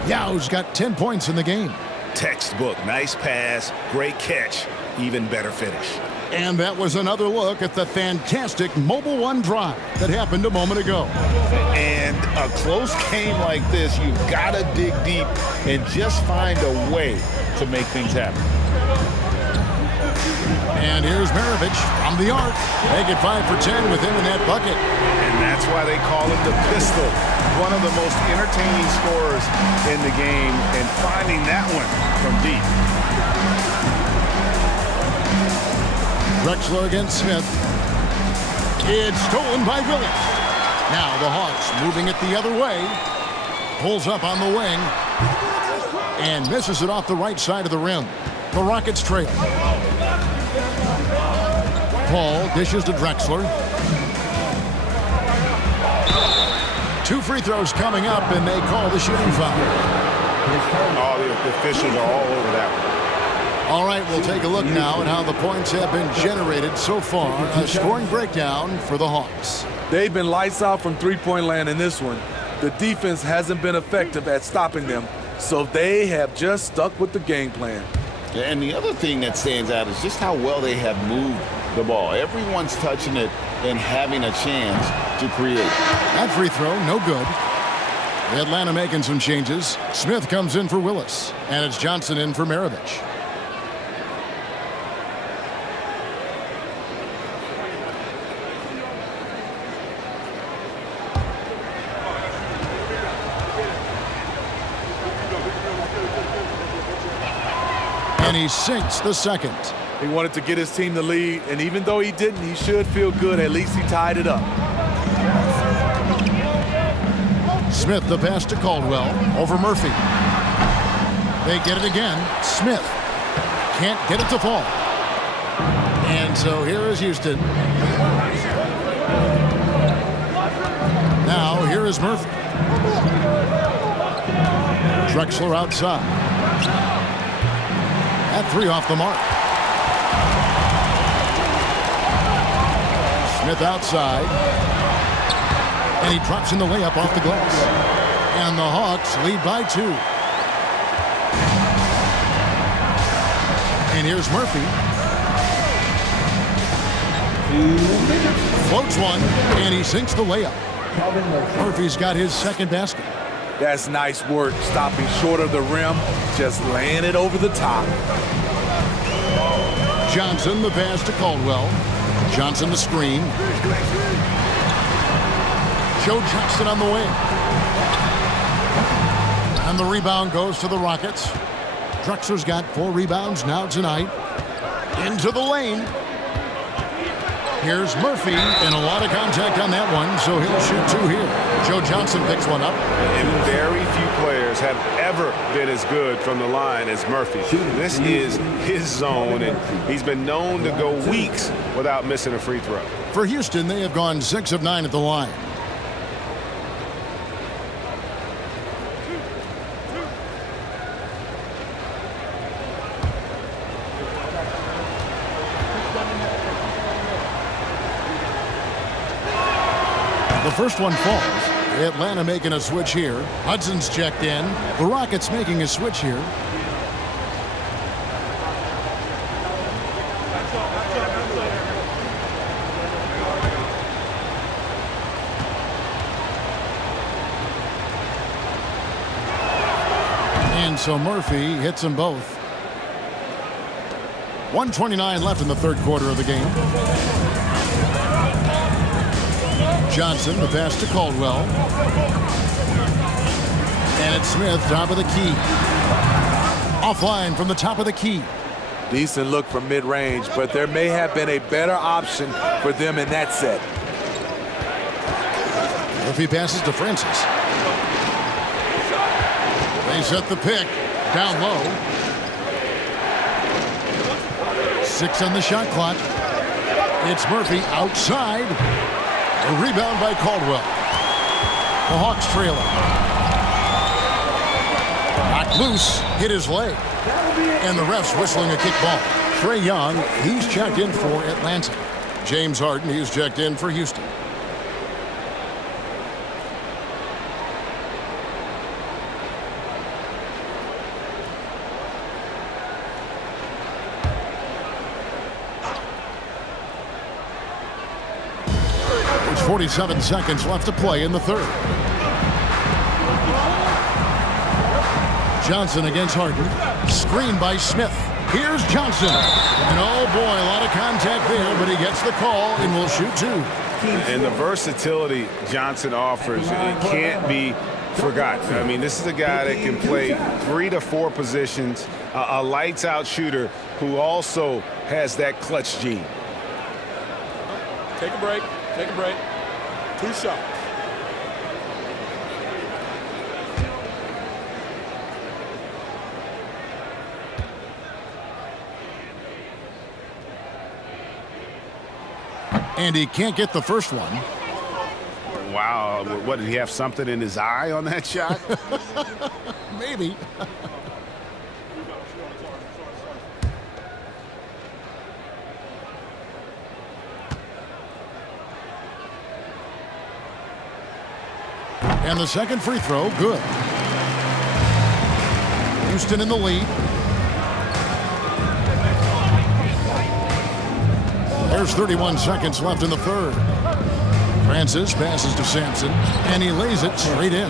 Yao's got 10 points in the game. Textbook. Nice pass. Great catch. Even better finish. And that was another look at the fantastic Mobile One drive that happened a moment ago. And a close game like this, you've got to dig deep and just find a way to make things happen. And here's Maravich from the arc. Make it 5 for 10 with him in that bucket. And that's why they call him the Pistol. One of the most entertaining scorers in the game, and finding that one from deep. Drexler against Smith. It's stolen by Willis. Now the Hawks moving it the other way. Pulls up on the wing. And misses it off the right side of the rim. The Rockets trail. Paul dishes to Drexler. 2 free throws coming up, and they call the shooting foul. Oh, the officials are all over that one. All right, we'll take a look now at how the points have been generated so far. A scoring breakdown for the Hawks. They've been lights out from three-point land in this one. The defense hasn't been effective at stopping them, so they have just stuck with the game plan. And the other thing that stands out is just how well they have moved the ball. Everyone's touching it and having a chance to create. That free throw, no good. Atlanta making some changes. Smith comes in for Willis, and it's Johnson in for Maravich. And he sinks the second. He wanted to get his team the lead, and even though he didn't, he should feel good. At least he tied it up. Smith the pass to Caldwell over Murphy. They get it again. Smith can't get it to fall. And so here is Houston. Now here is Murphy. Drexler outside. At 3 off the mark. Smith outside. And he drops in the layup off the glass. And the Hawks lead by 2. And here's Murphy. Floats one, and he sinks the layup. Murphy's got his second basket. That's nice work, stopping short of the rim, just laying it over the top. Johnson the pass to Caldwell. Johnson the screen. Joe Johnson on the wing. And the rebound goes to the Rockets. Drexler's got 4 rebounds now tonight. Into the lane. Here's Murphy, and a lot of contact on that one, so he'll shoot 2 here. Joe Johnson picks one up. And very few players have ever been as good from the line as Murphy. This is his zone, and he's been known to go weeks without missing a free throw. For Houston, they have gone 6 of 9 at the line. The first one falls. Atlanta making a switch here. Hudson's checked in. The Rockets making a switch here. And so Murphy hits them both. 1:29 left in the third quarter of the game. Johnson, the pass to Caldwell. And it's Smith, top of the key. Offline from the top of the key. Decent look from mid-range, but there may have been a better option for them in that set. Murphy passes to Francis. They set the pick down low. 6 on the shot clock. It's Murphy outside. A rebound by Caldwell. The Hawks trailing. Knocked loose, hit his leg. And the ref's whistling a kickball. Trae Young, he's checked in for Atlanta. James Harden, he's checked in for Houston. There's 47 seconds left to play in the third. Johnson against Harden. Screen by Smith. Here's Johnson. And oh boy, a lot of contact there, but he gets the call and will shoot two. And the versatility Johnson offers, it can't be forgotten. I mean, this is a guy that can play 3 to 4 positions, a lights-out shooter who also has that clutch gene. Take a break. Take a break. 2 shots. And he can't get the first one. Wow, what, did he have something in his eye on that shot? Maybe. And the second free throw, good. Houston in the lead. There's 31 seconds left in the third. Francis passes to Sampson, and he lays it straight in.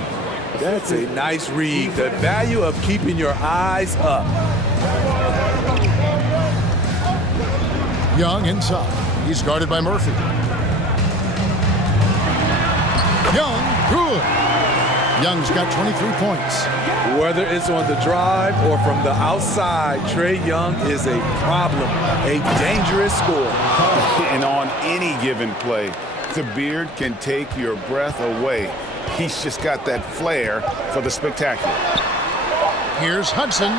That's a nice read. The value of keeping your eyes up. Young inside. He's guarded by Murphy. Young, good. Young's got 23 points. Whether it's on the drive or from the outside, Trae Young is a problem, a dangerous scorer. And on any given play, the beard can take your breath away. He's just got that flair for the spectacular. Here's Hudson.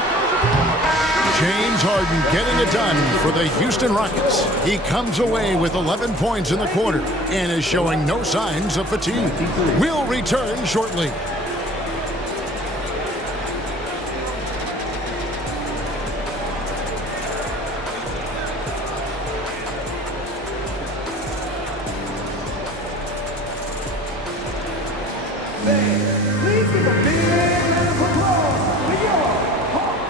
James Harden getting it done for the Houston Rockets. He comes away with 11 points in the quarter and is showing no signs of fatigue. We'll return shortly.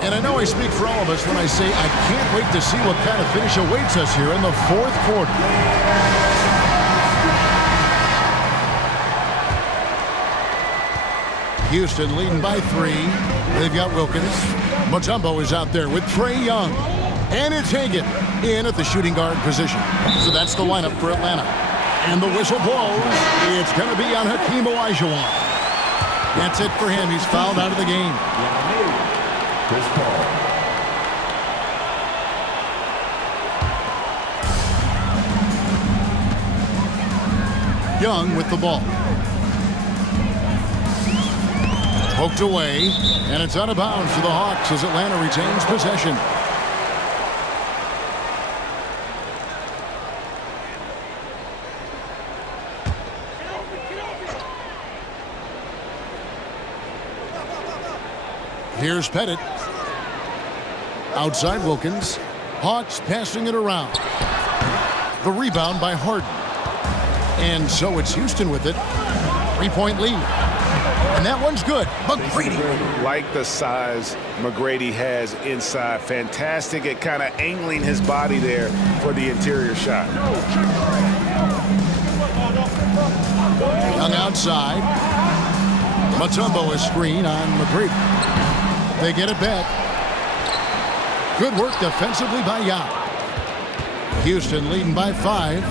And I know I speak for all of us when I say I can't wait to see what kind of finish awaits us here in the fourth quarter. Houston leading by 3. They've got Wilkins. Mutombo is out there with Trae Young. And it's Hagan in at the shooting guard position. So that's the lineup for Atlanta. And the whistle blows. It's going to be on Hakeem Olajuwon. That's it for him. He's fouled out of the game. Chris Paul. Young with the ball. Poked away, and it's out of bounds for the Hawks as Atlanta retains possession. Here's Pettit. Outside Wilkins. Hawks passing it around. The rebound by Harden. And so it's Houston with it. 3-point lead. And that one's good. McGrady. Like the size McGrady has inside. Fantastic at kind of angling his body there for the interior shot. Young outside. Mutombo is screen on McGrady. They get it back. Good work defensively by Young. Houston leading by 5.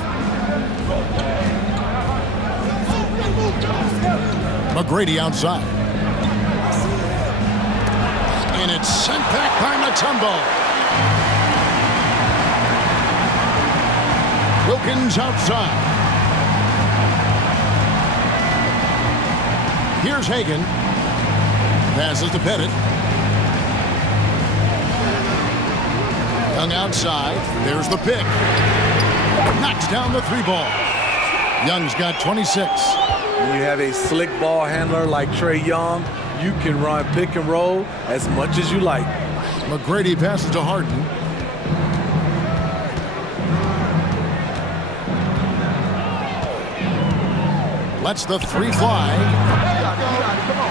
McGrady outside. And it's sent back by Mutombo. Wilkins outside. Here's Hagan. Passes to Pettit. Young outside. There's the pick. Knocks down the 3 ball. Young's got 26. When you have a slick ball handler like Trae Young, you can run pick and roll as much as you like. McGrady passes to Harden. Lets the three fly.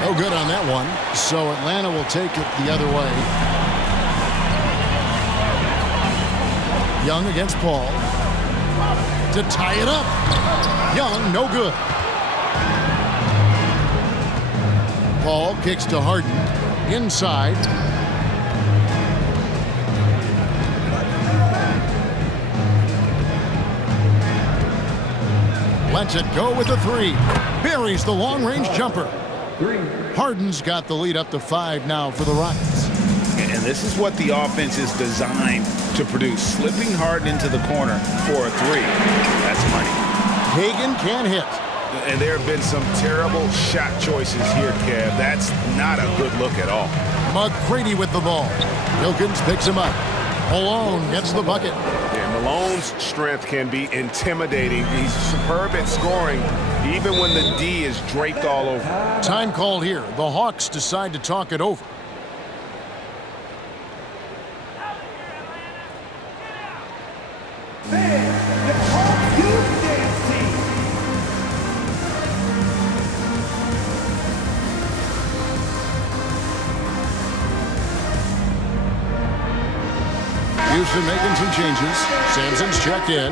No good on that one. So Atlanta will take it the other way. Young against Paul. To tie it up. Young, no good. Paul kicks to Harden. Inside. Lets it go with a three. Buries the long-range jumper. Harden's got the lead up to 5 now for the Rockets. And this is what the offense is designed to produce. Slipping Harden into the corner for a three. That's money. Hagan can't hit. And there have been some terrible shot choices here, Kev. That's not a good look at all. McGrady with the ball. Wilkins picks him up. Malone gets the bucket. Yeah, Malone's strength can be intimidating. He's superb at scoring, even when the D is draped all over. Time called here. The Hawks decide to talk it over. Houston making some changes. Sampson's checked in.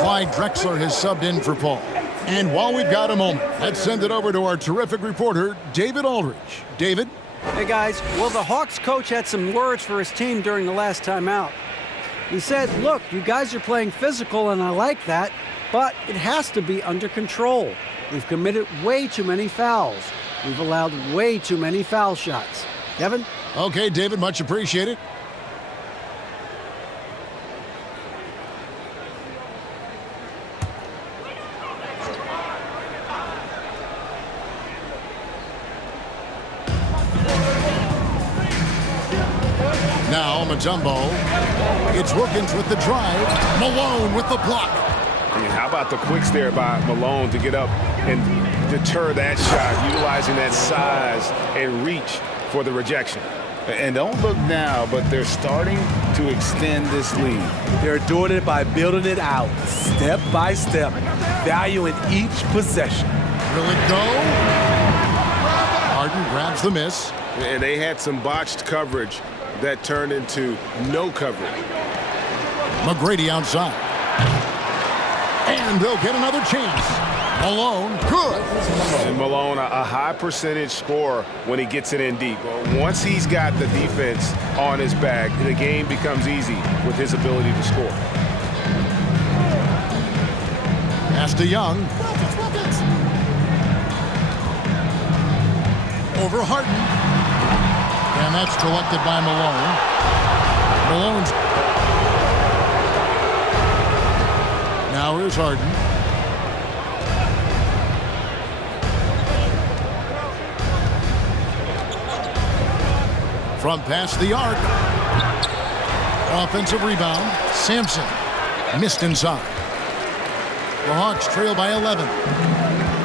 Clyde Drexler has subbed in for Paul. And while we've got a moment, let's send it over to our terrific reporter, David Aldridge. David? Hey, guys. Well, the Hawks coach had some words for his team during the last timeout. He said, look, you guys are playing physical, and I like that, but it has to be under control. We've committed way too many fouls. We've allowed way too many foul shots. Kevin? Okay, David, much appreciated. Now Mutombo. It's Wilkins with the drive. Malone with the block. I mean, how about the quicks there by Malone to get up and deter that shot, utilizing that size and reach for the rejection. And don't look now, but they're starting to extend this lead. They're doing it by building it out, step by step, valuing each possession. Will it go? Harden grabs the miss. And they had some botched coverage that turned into no coverage. McGrady outside. And they'll get another chance. Malone, good. And Malone, a high percentage scorer when he gets it in deep. Once he's got the defense on his back, the game becomes easy with his ability to score. Pass to Young. Over Harden. And that's collected by Malone. Malone's. Now here's Harden. From past the arc. Offensive rebound. Sampson missed inside. The Hawks trail by 11.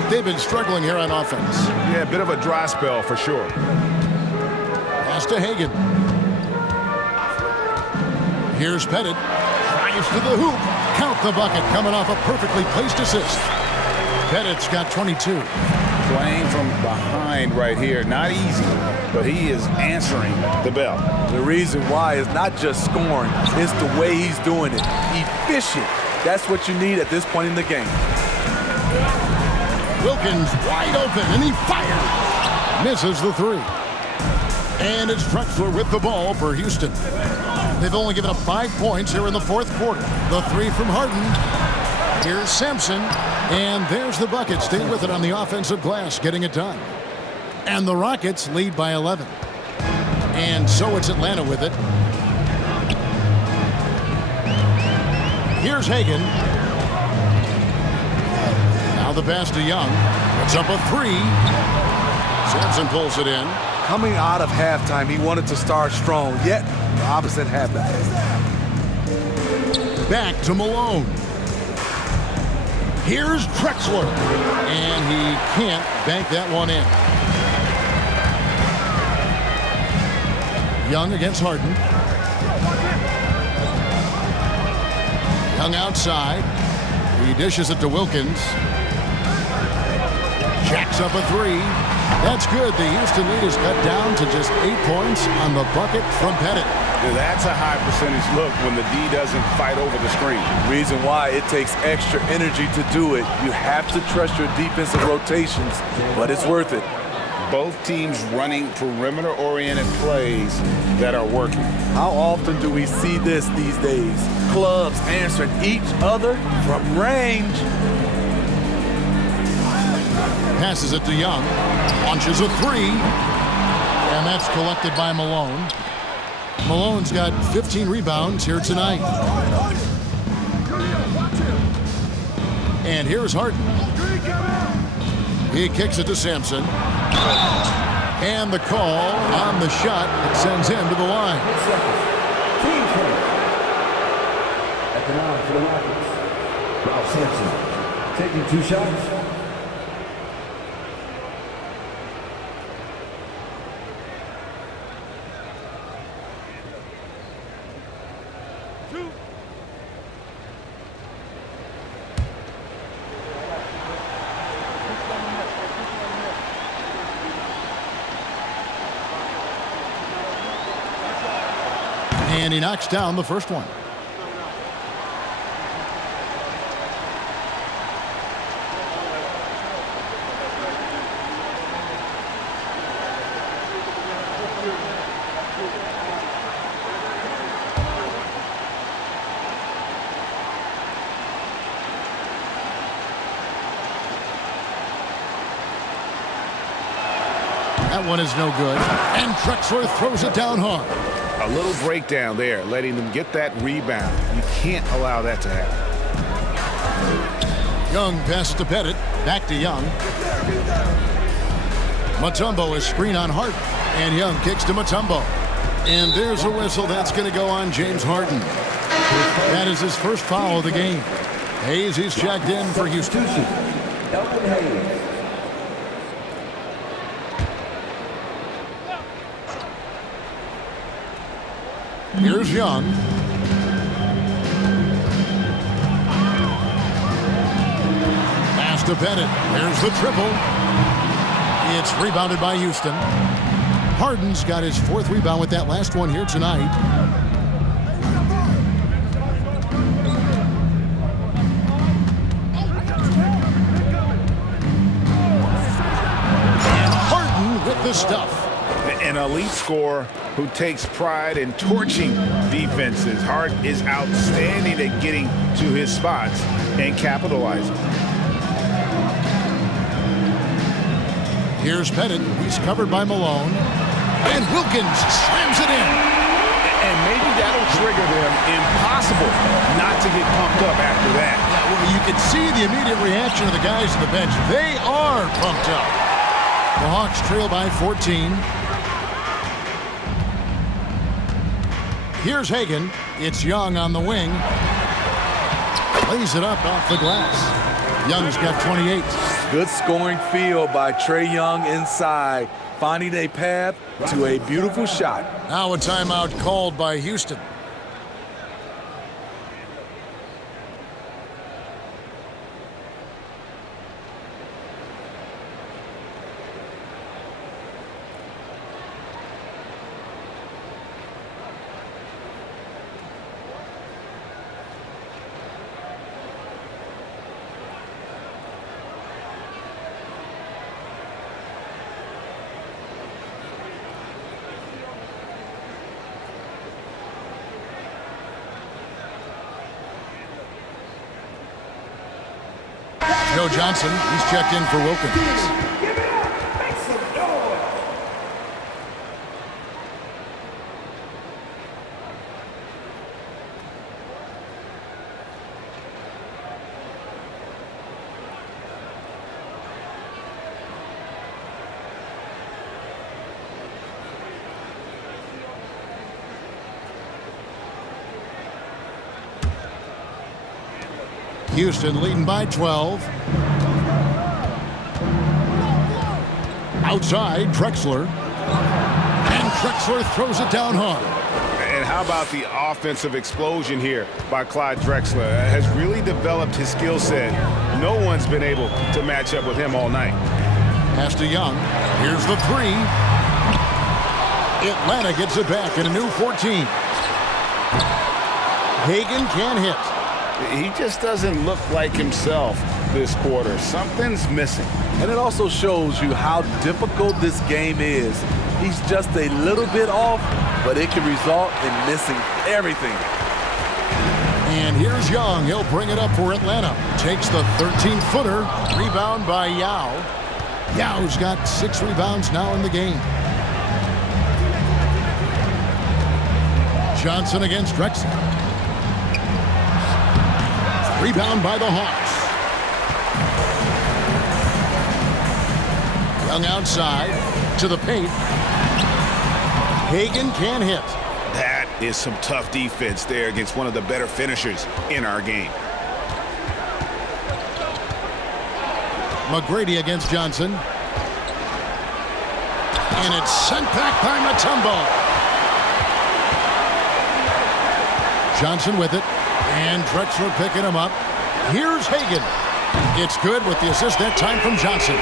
They've been struggling here on offense. Yeah, a bit of a dry spell for sure. Pass to Hagan. Here's Pettit. Drives to the hoop. Count the bucket coming off a perfectly placed assist. Pettit's got 22. Playing from behind right here. Not easy, but he is answering the bell. The reason why is not just scoring, it's the way he's doing it. Efficient. That's what you need at this point in the game. Wilkins wide open, and he fires. Misses the three. And it's Drexler with the ball for Houston. They've only given up 5 points here in the fourth quarter. The three from Harden. Here's Sampson. And there's the bucket. Stay with it on the offensive glass, getting it done. And the Rockets lead by 11. And so it's Atlanta with it. Here's Hagan. Now the pass to Young. Puts up a three. Sampson pulls it in. Coming out of halftime, he wanted to start strong, yet the opposite happened. Back to Malone. Here's Drexler. And he can't bank that one in. Young against Harden. Young outside. He dishes it to Wilkins. Jacks up a three. That's good. The Houston lead is cut down to just 8 points on the bucket from Pettit. That's a high percentage look when the D doesn't fight over the screen. Reason why it takes extra energy to do it. You have to trust your defensive rotations, but it's worth it. Both teams running perimeter-oriented plays that are working. How often do we see this these days? Clubs answering each other from range. Passes it to Young. Launches a three. And that's collected by Malone. Malone's got 15 rebounds here tonight. And here's Harden. He kicks it to Sampson. And the call on the shot that sends him to the line. Team foul. At the line for the Rockets, Ralph Sampson taking 2 shots. And he knocks down the first one. That one is no good. And Drexler throws it down hard. A little breakdown there, letting them get that rebound. You can't allow that to happen. Young passes to Pettit. Back to Young. Mutombo is screen on Harden. And Young kicks to Mutombo. And there's a whistle. That's going to go on James Harden. That is his first foul of the game. Hayes is checked in for Houston. Elton Hayes. Here's Young. Pass to Pettit. There's the triple. It's rebounded by Houston. Harden's got his 4th rebound with that last one here tonight. And Harden with the stuff. An elite scorer who takes pride in torching defenses. Harden is outstanding at getting to his spots and capitalizing. Here's Pettit. He's covered by Malone. And Wilkins slams it in. And maybe that'll trigger them. Impossible not to get pumped up after that. Yeah, well, you can see the immediate reaction of the guys on the bench. They are pumped up. The Hawks trail by 14. Here's Hagan. It's Young on the wing. Lays it up off the glass. Young's got 28. Good scoring field by Trae Young inside, finding a path to a beautiful shot. Now a timeout called by Houston. Joe Johnson, he's checked in for Wilkins. Give it up! Make some noise! Houston leading by 12. Outside, Drexler. And Drexler Drexler throws it down hard. And how about the offensive explosion here by Clyde Drexler? Has really developed his skill set. No one's been able to match up with him all night. Pass to Young. Here's the three. Atlanta gets it back in a new 14. Hagan can't hit. He just doesn't look like himself this quarter. Something's missing. And it also shows you how difficult this game is. He's just a little bit off, but it can result in missing everything. And here's Young. He'll bring it up for Atlanta. Takes the 13-footer. Rebound by Yao. Yao's got 6 rebounds now in the game. Johnson against Drexler. Rebound by the Hawks. Young outside to the paint. Hagan can't hit. That is some tough defense there against one of the better finishers in our game. McGrady against Johnson. And it's sent back by Mutombo. Johnson with it. And Drexler picking him up. Here's Hagan. It's good with the assist that time from Johnson.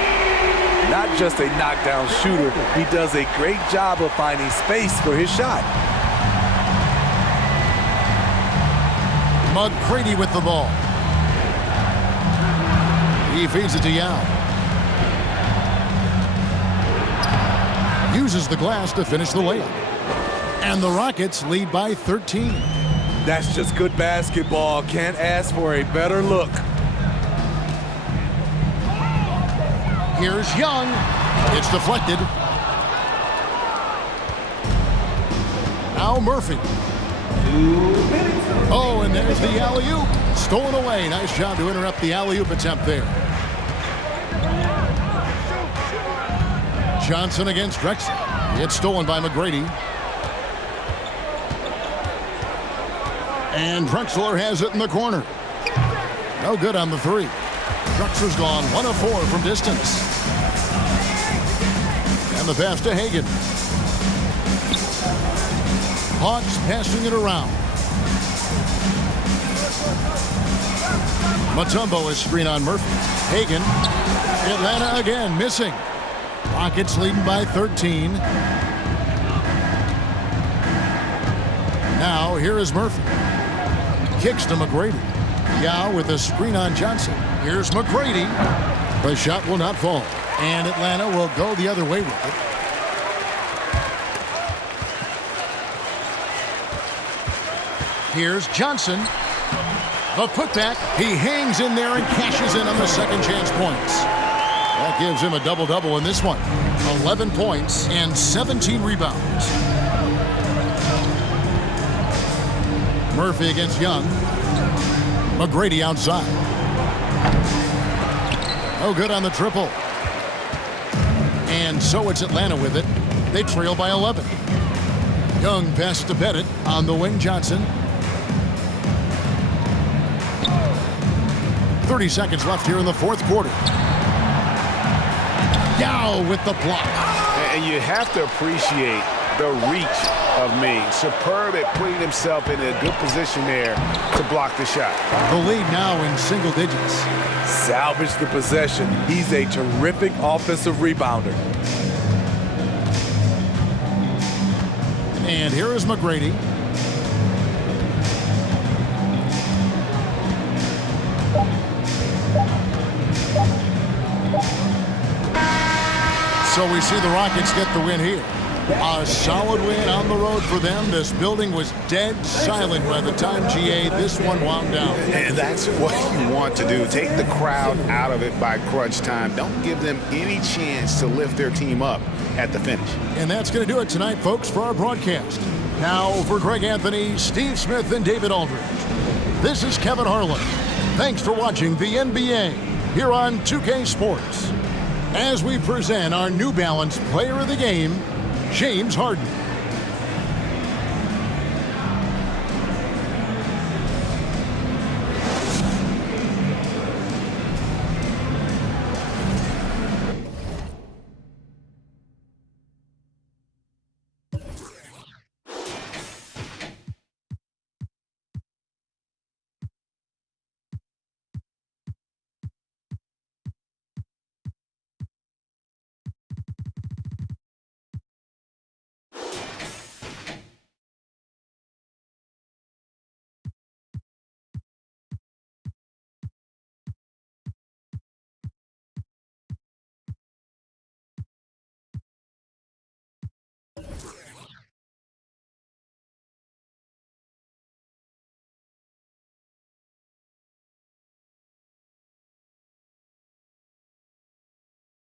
Not just a knockdown shooter, he does a great job of finding space for his shot. McGrady with the ball. He feeds it to Yao. Uses the glass to finish the layup. And the Rockets lead by 13. That's just good basketball. Can't ask for a better look. Here's Young. It's deflected. Now Murphy. Oh, and there's the alley-oop. Stolen away. Nice job to interrupt the alley-oop attempt there. Johnson against Drexler. It's stolen by McGrady. And Drexler has it in the corner. No good on the three. Drexler's gone 1 of 4 from distance. And the pass to Hagan. Hawks passing it around. Mutombo is screen on Murphy. Hagan. Atlanta again missing. Rockets leading by 13. Now here is Murphy. Kicks to McGrady. Yao with a screen on Johnson. Here's McGrady. The shot will not fall. And Atlanta will go the other way with it. Here's Johnson. The putback. He hangs in there and cashes in on the second chance points. That gives him a double-double in this one. 11 points and 17 rebounds. Murphy against Young. McGrady outside. Oh, good on the triple. And so it's Atlanta with it. They trail by 11. Young passes to Bennett on the wing. Johnson. 30 seconds left here in the fourth quarter. Yao with the block. And you have to appreciate the reach of Ming. Superb at putting himself in a good position there to block the shot. The lead now in single digits. Salvage the possession. He's a terrific offensive rebounder. And here is McGrady. So we see the Rockets get the win here. A solid win on the road for them. This building was dead silent by the time, GA, this one wound down. And that's what you want to do. Take the crowd out of it by crunch time. Don't give them any chance to lift their team up at the finish. And that's going to do it tonight, folks, for our broadcast. Now for Greg Anthony, Steve Smith, and David Aldridge. This is Kevin Harlan. Thanks for watching the NBA here on 2K Sports. As we present our New Balance Player of the Game, James Harden.